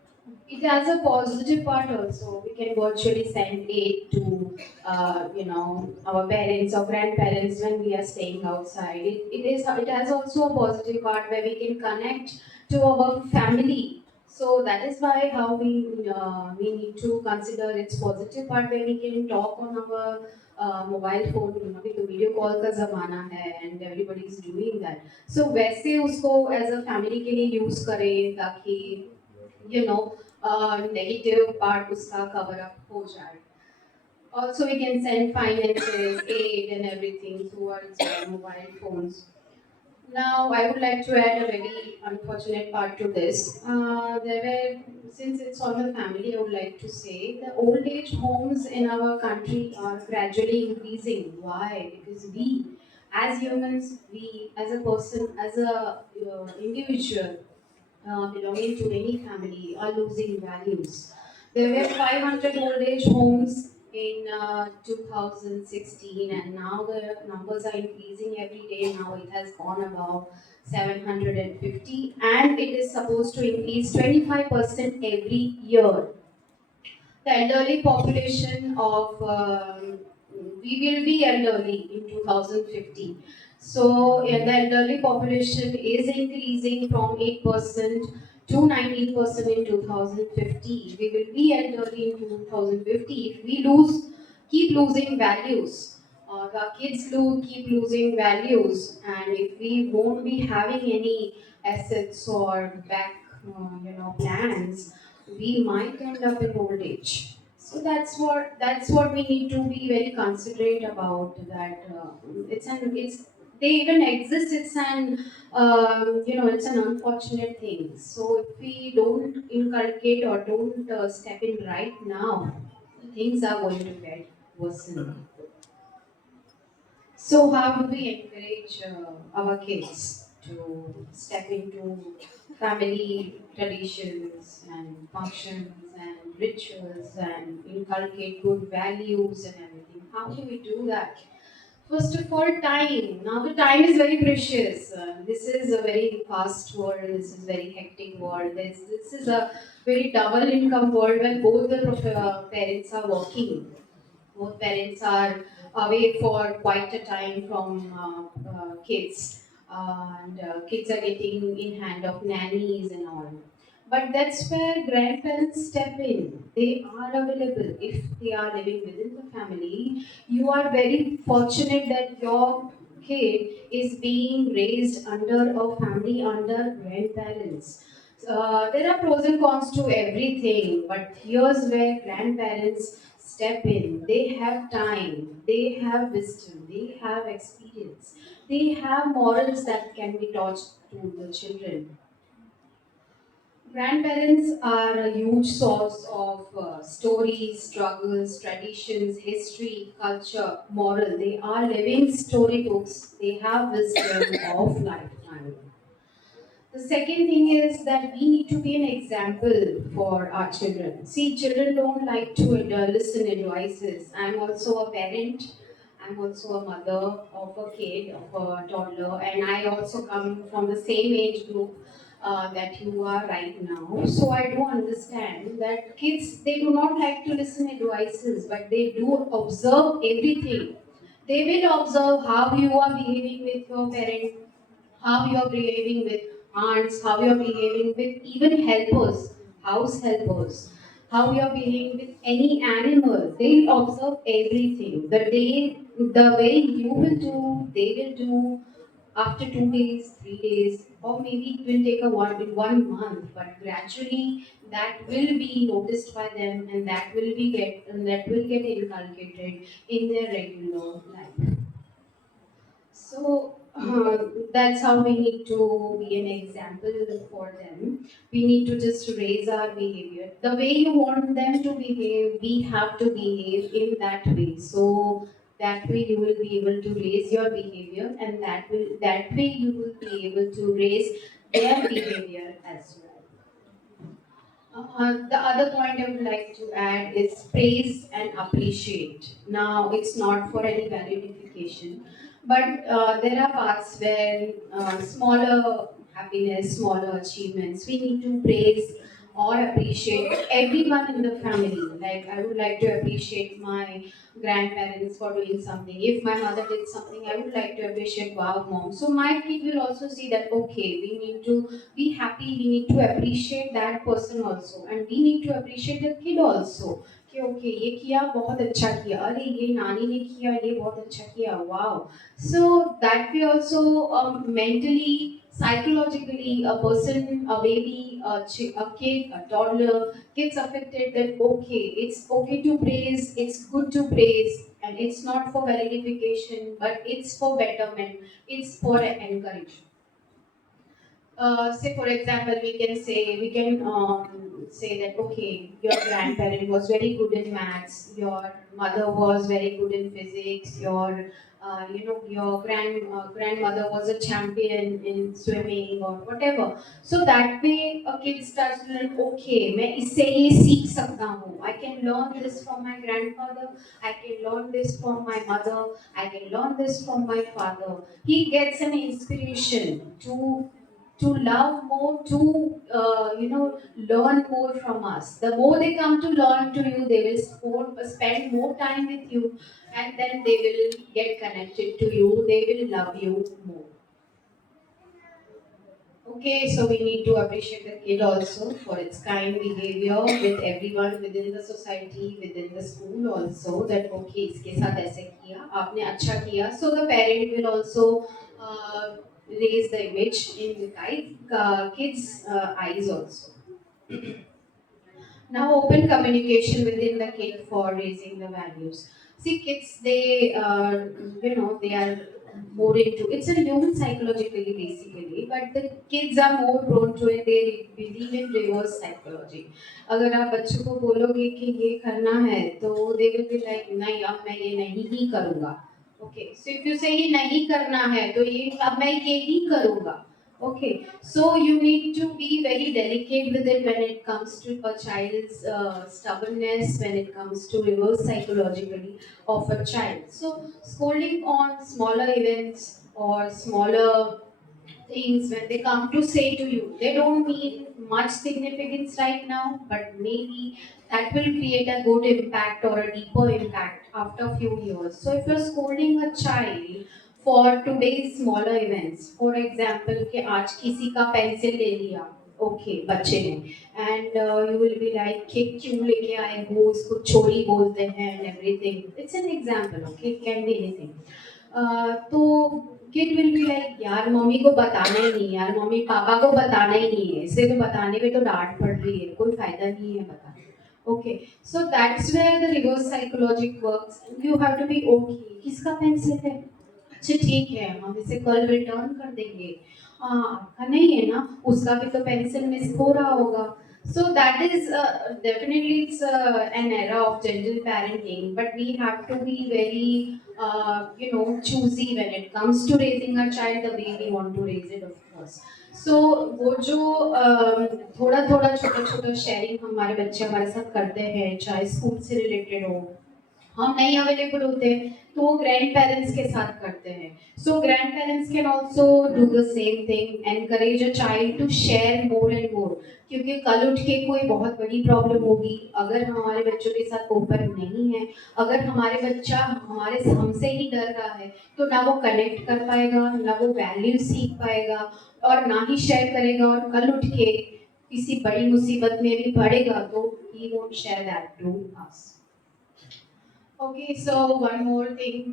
it has a positive part also. We can virtually send aid to our parents or grandparents when we are staying outside. It has also a positive part where we can connect to our family. So that is why how we need to consider its positive part where we can talk on our mobile phone. अभी तो video call का ज़माना है and everybody is doing that. So वैसे उसको as a family के लिए use करें ताकि negative part उसका cover up हो जाए. Also, we can send finances, aid, and everything towards mobile phones. Now, I would like to add a very unfortunate part to this. Since it's on the family, I would like to say the old age homes in our country are gradually increasing. Why? Because we, as humans, we, as a person, as a individual, belonging to any family are losing values. There were 500 old age homes in 2016, and now the numbers are increasing every day. Now it has gone above 750, and it is supposed to increase 25% every year. The elderly population of we will be elderly in 2050. So the elderly population is increasing from 8% to 19% in 2050. We will be elderly in 2050 if we keep losing values. The kids keep losing values, and if we won't be having any assets or back, plans, we might end up in old age. So that's what we need to be very considerate about. That it's they even exist. It's an it's an unfortunate thing. So if we don't inculcate or don't step in right now, things are going to get worsen. So how do we encourage our kids to step into family traditions and functions and rituals and inculcate good values and everything? How do we do that? First of all, time. Now the time is very precious. This is a very fast world. This is very hectic world. This is a very double income world where both the parents are working. Both parents are away for quite a time from kids, and kids are getting in hand of nannies and all. But that's where grandparents step in. They are available if they are living within the family. You are very fortunate that your kid is being raised under a family, under grandparents. There are pros and cons to everything, but here's where grandparents step in. They have time, they have wisdom, they have experience, they have morals that can be taught to the children. Grandparents are a huge source of stories, struggles, traditions, history, culture, moral. They are living storybooks. They have wisdom of lifetime. The second thing is that we need to be an example for our children. See, children don't like to listen advices. I'm also a parent. I'm also a mother of a kid, of a toddler, and I also come from the same age group that you are right now. So I do understand that kids, they do not like to listen advices, but they do observe everything. They will observe how you are behaving with your parent, how you're behaving with aunts, how you're behaving with even helpers, house helpers, how you're behaving with any animal. They'll observe everything. The way you will do, they will do after 2 days, 3 days, or maybe it will take a 1 month, but gradually that will be noticed by them, and that will get inculcated in their regular life. So that's how we need to be an example for them. We need to just raise our behavior. The way you want them to behave, we have to behave in that way. So that way you will be able to raise your behavior, and that way you will be able to raise their behavior as well. The other point I would like to add is praise and appreciate. Now, it's not for any validification, but there are parts where smaller happiness, smaller achievements, we need to praise or appreciate everyone in the family. Like, I would like to appreciate my grandparents for doing something. If my mother did something, I would like to appreciate, wow, mom. So, my kid will also see that, okay, we need to be happy, we need to appreciate that person also, and we need to appreciate the kid also कि okay ये किया बहुत अच्छा किया, अरे ये नानी ने किया ये बहुत अच्छा किया, wow. So that way also mentally, psychologically, a person, a baby, a kid, a toddler gets affected that okay, it's okay to praise, it's good to praise, and it's not for validification, but it's for betterment, it's for encouragement. Say for example, we can say that okay, your grandparent was very good in maths, your mother was very good in physics, your grandmother was a champion in swimming or whatever. So that way a kid starts to learn, okay, मैं इससे ये सीख सकता हूँ. I can learn this from my grandfather, I can learn this from my mother, I can learn this from my father. He gets an inspiration to love more, to learn more from us. The more they come to learn to you, they will spend more time with you, and then they will get connected to you. They will love you more. Okay, so we need to appreciate the kid also for its kind behavior with everyone within the society, within the school also. That okay, इसके साथ ऐसे किया, आपने अच्छा किया. So the parent will also raise the image in the kids' eyes also. Now, open communication within the kid for raising the values. See, kids, they are more into it's a human psychologically basically, but the kids are more prone to it. They believe in reverse psychology. अगर आप बच्चों को बोलोगे कि ये करना है, तो they will be like नहीं अब मैं ये नहीं ही करूँगा. Okay, so if you say ये नहीं करना है, तो ये अब मैं ये ही करूँगा. Okay, so you need to be very delicate with it when it comes to a child's stubbornness, when it comes to reverse psychologically of a child. So, scolding on smaller events or smaller things when they come to say to you, they don't mean much significance right now, but maybe that will create a good impact or a deeper impact after a few years. So, if you're scolding a child for today's smaller events, for example, कि आज किसी का pencil ले लिया, okay बच्चे ने, and you will be like कि क्यों लेके आए हो, उसको चोरी बोलते हैं and everything. It's an example, okay, can be anything. तो किड विल बी लाइक यार मम्मी को बताना ही नहीं, यार मम्मी पापा को बताना ही नहीं है, इससे तो बताने में तो डांट पड़ रही है, कोई फायदा नहीं है बताने. Okay, so that's where the reverse psychologic works. You have to be okay. किसका पेंसिल है? अच्छा ठीक है, हम इसे कल रिटर्न कर देंगे. हाँ आपका नहीं है ना, उसका भी तो पेंसिल मिस हो रहा होगा. So that is definitely it's an era of gentle parenting, but we have to be very choosy when it comes to raising a child the way we want to raise it, of course. So वो जो थोड़ा थोड़ा छोटा छोटा sharing हमारे बच्चे हमारे साथ करते हैं, चाहे स्कूल से रिलेटेड हो, हम नहीं अवेलेबल होते हैं तो वो ग्रैंड पेरेंट्स के साथ करते हैं. So grandparents can also do the same thing, encourage a child to share more and more, क्योंकि कल उठ के कोई बहुत बड़ी प्रॉब्लम होगी अगर हमारे बच्चों के साथ ओपन नहीं है, अगर हमारे बच्चा हमसे ही डर रहा है, तो ना वो कनेक्ट कर पाएगा, ना वो वैल्यू सीख पाएगा, और ना ही शेयर करेगा, और कल उठ के किसी बड़ी मुसीबत में भी पड़ेगा तो he won't share that to us. Okay, so one more thing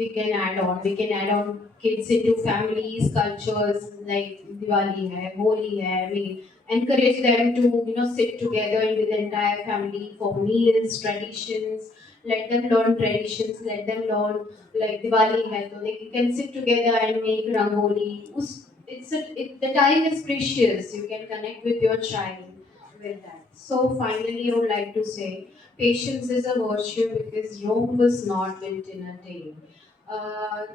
we can add on. We can add on kids into families, cultures like Diwali hai, Holi hai. We encourage them to sit together with the entire family for meals, traditions, let them learn traditions, let them learn like Diwali hai to they can sit together and make rangoli. The time is precious. You can connect with your child with that. So finally, I would like to say patience is a virtue because Rome was not built in a day. Uh,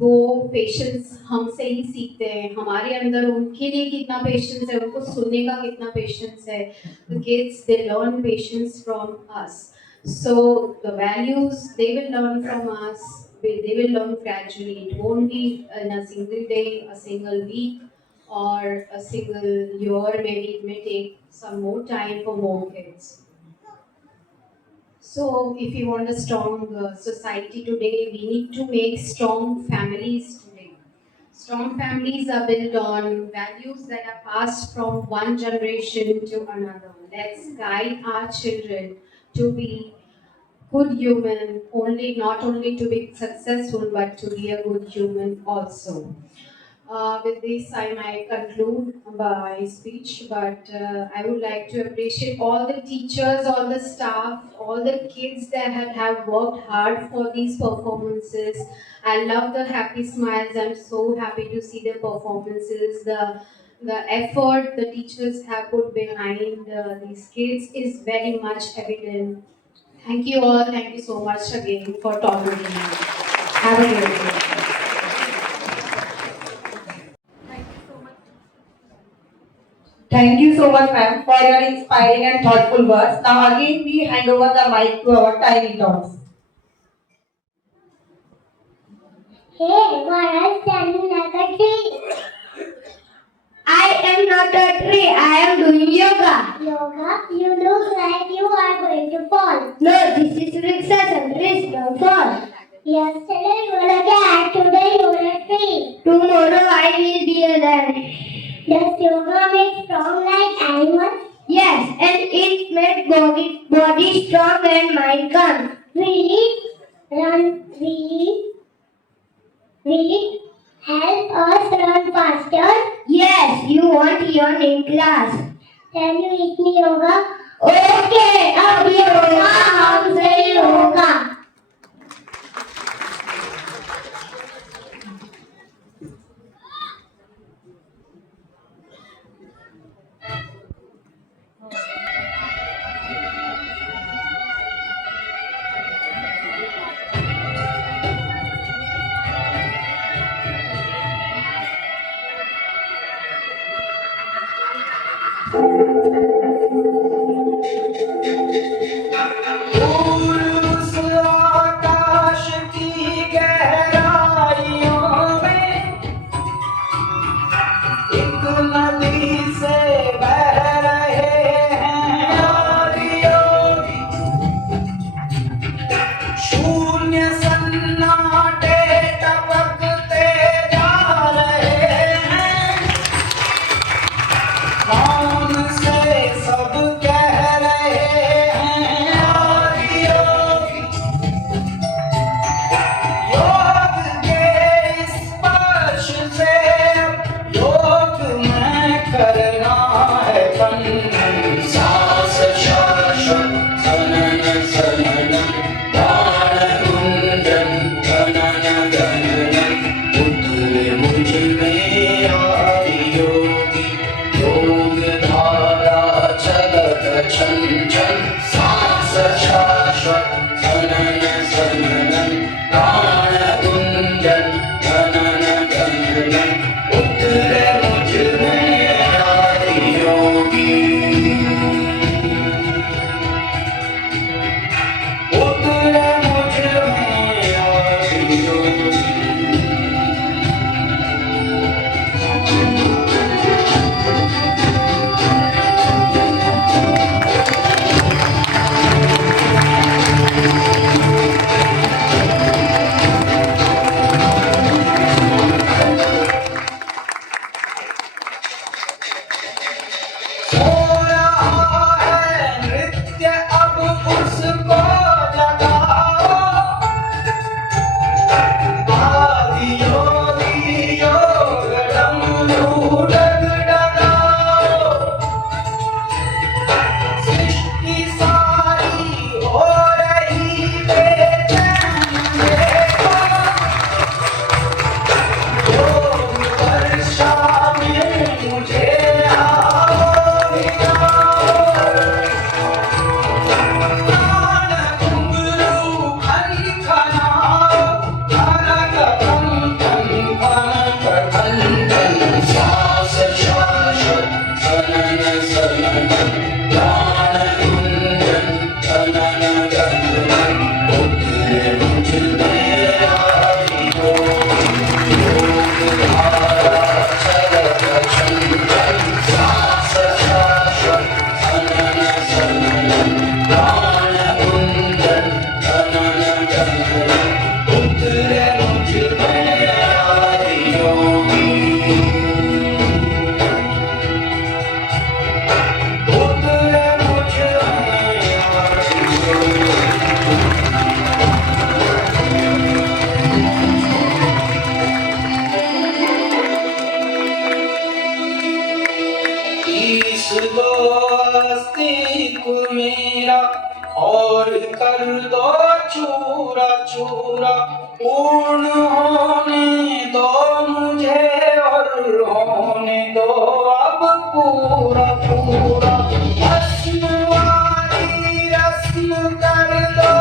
वो patience हमसे ही सीखते हैं, हमारे अंदर उनके लिए कितना patience है, उनको सुनने का कितना पेशेंस है. The kids, they learn patience from us. So the values they will learn from us, they will learn gradually. It won't be in a single day, a single week, or a single year. Maybe it may take some more time for more kids. So, if you want a strong society today, we need to make strong families today. Strong families are built on values that are passed from one generation to another. Let's guide our children to be good human, not only to be successful, but to be a good human also. With this, I might conclude my speech, but I would like to appreciate all the teachers, all the staff, all the kids that have worked hard for these performances. I love the happy smiles. I'm so happy to see the performances. The effort the teachers have put behind these kids is very much evident. Thank you all. Thank you so much again for talking to me. Have a great day. Thank you so much, ma'am, for your inspiring and thoughtful words. Now again, we hand over the mic to our tiny tots. Hey, why are you standing like a tree? I am not a tree. I am doing yoga. Yoga? You look like you are going to fall. No, this is relaxation. Please don't fall. Yesterday you were a cat. Today you are a tree. Tomorrow I will be a lion. Does yoga make strong like animals? Yes, and it makes body strong and mind calm. Will it help us run faster? Yes, you want your in class. Can you teach me yoga? Okay, अब योगा हमसे होगा. उस आकाश की गहराइयों में एक नदी से बह रहे हैं आदियोगी. शून्य सन्नाटे टपकते जा रहे हैं. मौन से सब कह रहे हैं आदियोगी. योग के स्पर्श से योग में करना है बंधन. सांस शाश्वत सनन सनन प्राण गुंजन गणन गणन. उतरे मुझ में आदियोगी. योग धारा चलत छन छन. सांस शाश्वत सनन सनन प्राण गुंजन गणन गणन. उतरे मुझ में आदियोगी. उतरे मुझ में आदियोगी. और कर दो चूरा चूरा, पूर्ण होने दो मुझे और होने दो अब पूरा पूरा। भस्म वाली रस्म कर दो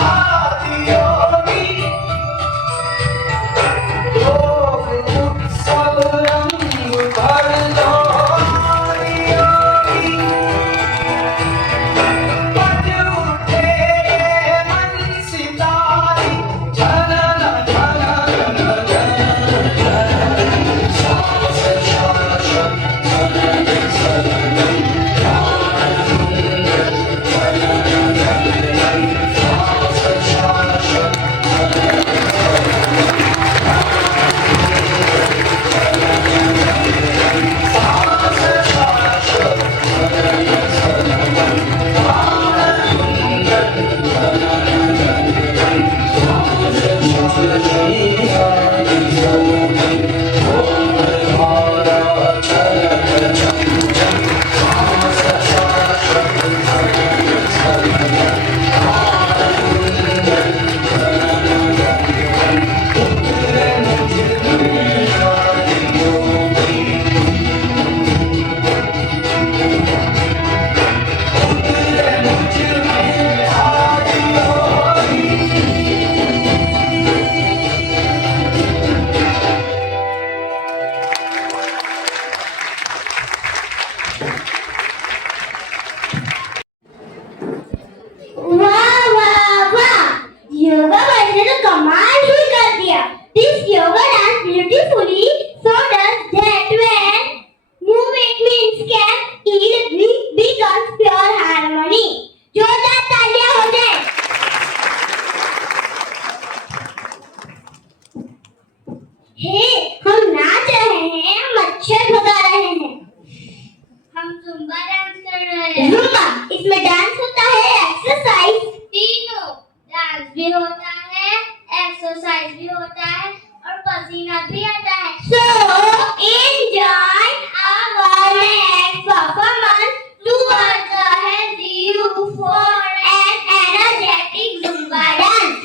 आदि योगी, योग उत्सव रंग भर दो आदि योगी। बज उठे मन सितारे, झनन झनन झनन सांस शाश्वत झनन सनन सांस शाश्वत वाह वाह वाह, योगा वाले ने तो कमाल ही कर दिया। This yoga dance beautifully so does that when movement means can it becomes pure harmony। जोरदार तालियां हो जाए। हे, हम नाच रहे हैं, मच्छर भगा रहे हैं। हम जुम्बा डांस कर रहे हैं। जुम्बा, इसमें डांस होता है, एक्सरसाइज तीनों, डांस भी होता है, एक्सरसाइज भी होता है और पसीना भी आता है। So enjoy our next performance towards a healthy you for an energetic Zumba dance।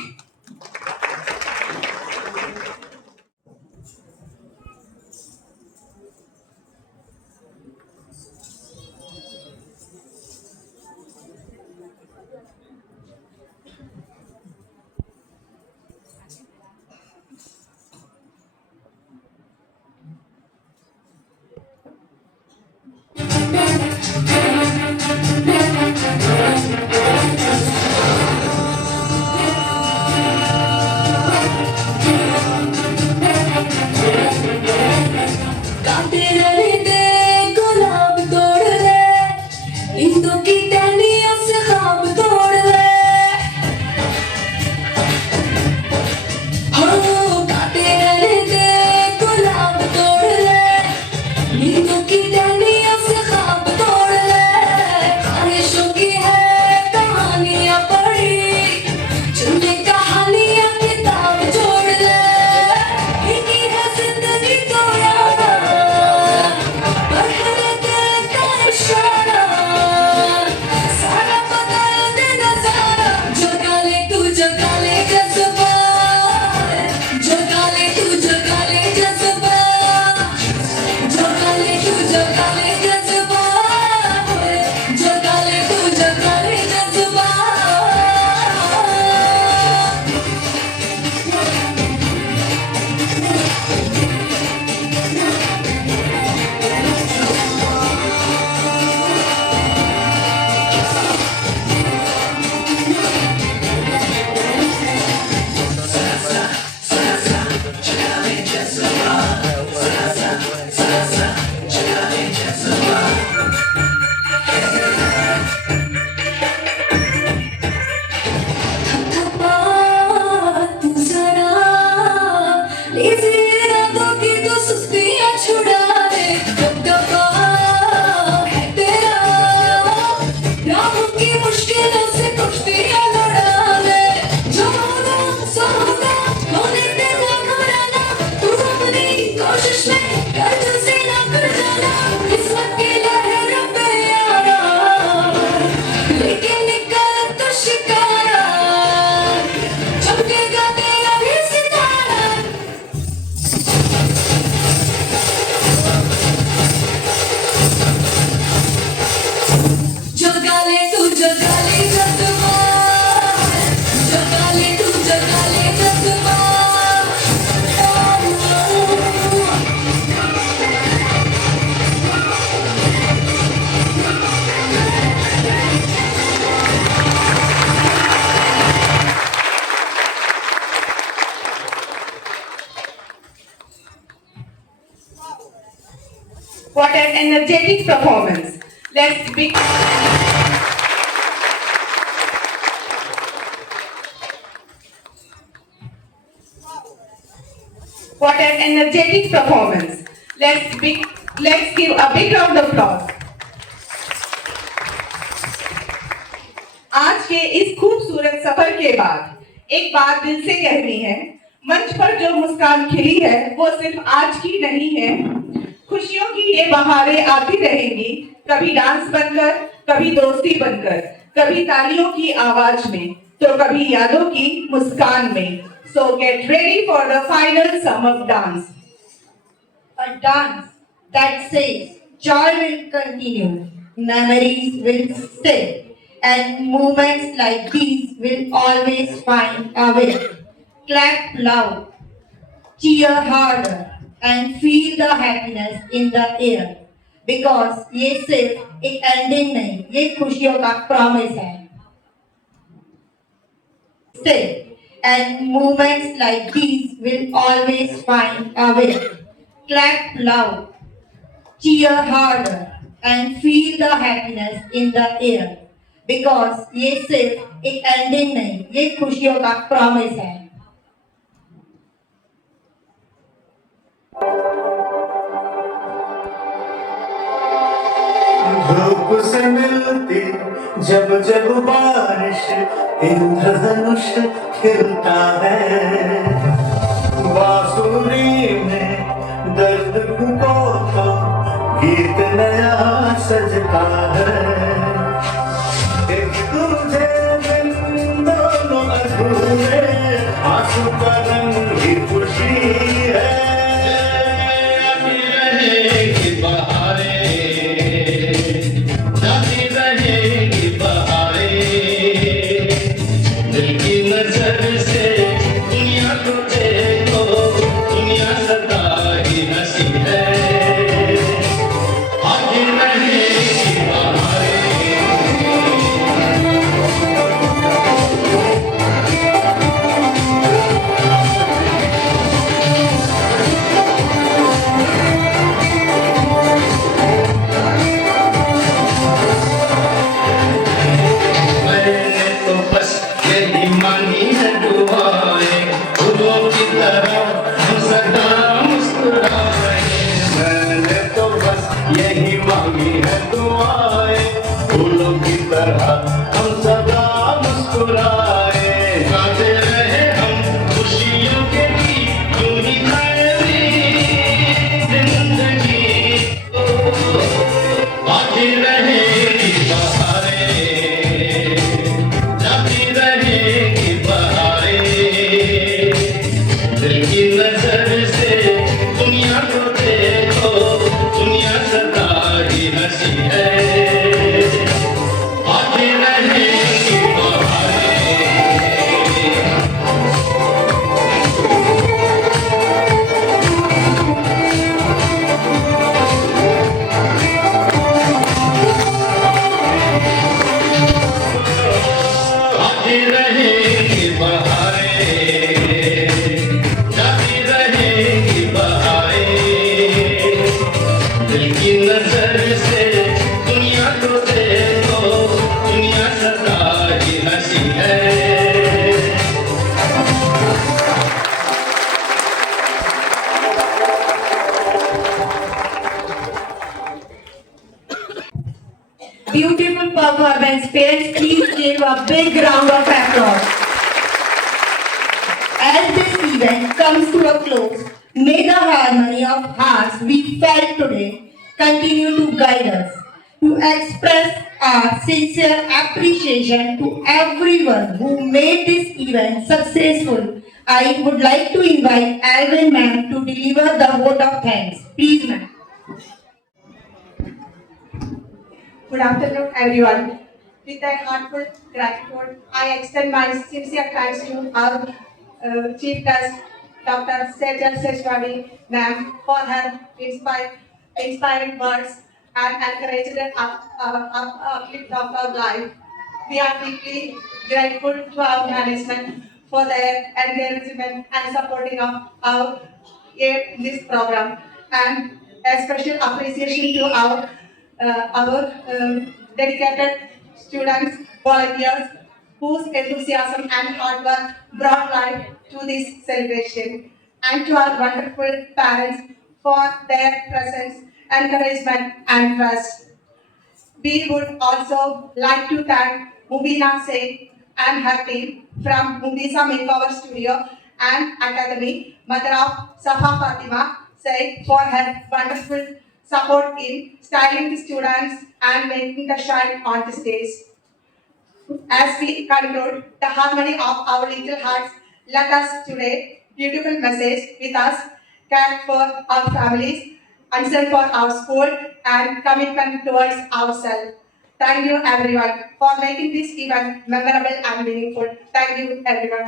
लेकिन निकल तो What an energetic performance. Let's begin. What an energetic performance. Let's give a big round of applause. आज के इस खूबसूरत सफर के बाद एक बात दिल से कहनी है, मंच पर जो मुस्कान खिली है वो सिर्फ आज की नहीं है। खुशियों की ये बहारें आती रहेंगी, कभी डांस बनकर, कभी दोस्ती बनकर, कभी तालियों की आवाज में, तो कभी यादों की मुस्कान में। So get ready for the final sum up dance. A dance that says joy will continue, memories will stay, and moments like these will always find a way. Clap loud, cheer harder, and feel the happiness in the air. Because ये सिर्फ एक ending नहीं, ये खुशियों का promise है. Stay, and moments like these will always find a way. Clap loud, cheer harder, and feel the happiness in the air. Because ये सिर्फ एक एंडिंग नहीं, ये खुशियों का प्रॉमिस है. धूप से मिलती जब जब बारिश, इंद्रधनुष खिलता है। बांसुरी में दर्द को तो गीत नया सजता है। एक तुझे बिन दोनों अधूरे, आंसू का रंग ही खुशी है। अभी रहेगी बहारें, जाती रहेगी बहारें, दिल की नजर से दुनिया को देखो, दुनिया सदा ही हंसी है। आती रहेगी बहारें। मैंने तो बस यही मांगी है दुआएं, फूलों की तरह हम सदा मुस्कुराए। मैंने तो बस यही मांगी है दुआएं, फूलों की तरह हम सदा मुस्कुराए। गाते रहे हम खुशियों के गीत, यूं ही फैली जिंदगी। आती रहेगी बहारें, जाती रहेगी बहारें, दिल की नजर से दुनिया को देखो, दुनिया सदा ही हंसी है। आती रहेगी बहारें। आती रहेगी बहारें, जाती रहेगी बहारें, दिल की नजर से दुनिया को देखो, दुनिया सदा ही हंसी है। Beautiful performance. Parents, please give a big round of applause. As this event comes to a close, may the harmony of hearts we felt today continue to guide us. To express our sincere appreciation to everyone who made this event successful, I would like to invite Alvin ma'am to deliver the vote of thanks. Please, ma'am. Good afternoon, everyone. With a heartfelt gratitude, I extend my sincere thanks to our Chief Guest, Dr. Sejal Seshwani, ma'am, for her inspiring words and encouragement uplift of our life. We are deeply grateful to our management for their encouragement and supporting of our this program. And a special appreciation to our dedicated students, volunteers, whose enthusiasm and hard work brought life to this celebration, and to our wonderful parents for their presence, encouragement, and trust. We would also like to thank Mubina Singh and her team from Mubisa Makeover Studio and Academy, mother of Safa Fatima Singh, for her wonderful support in styling the students and making the shine on the stage. As we conclude the harmony of our little hearts, let us today beautiful message with us, care for our families, concern for our school, and commitment towards ourselves. Thank you everyone for making this event memorable and meaningful. Thank you everyone.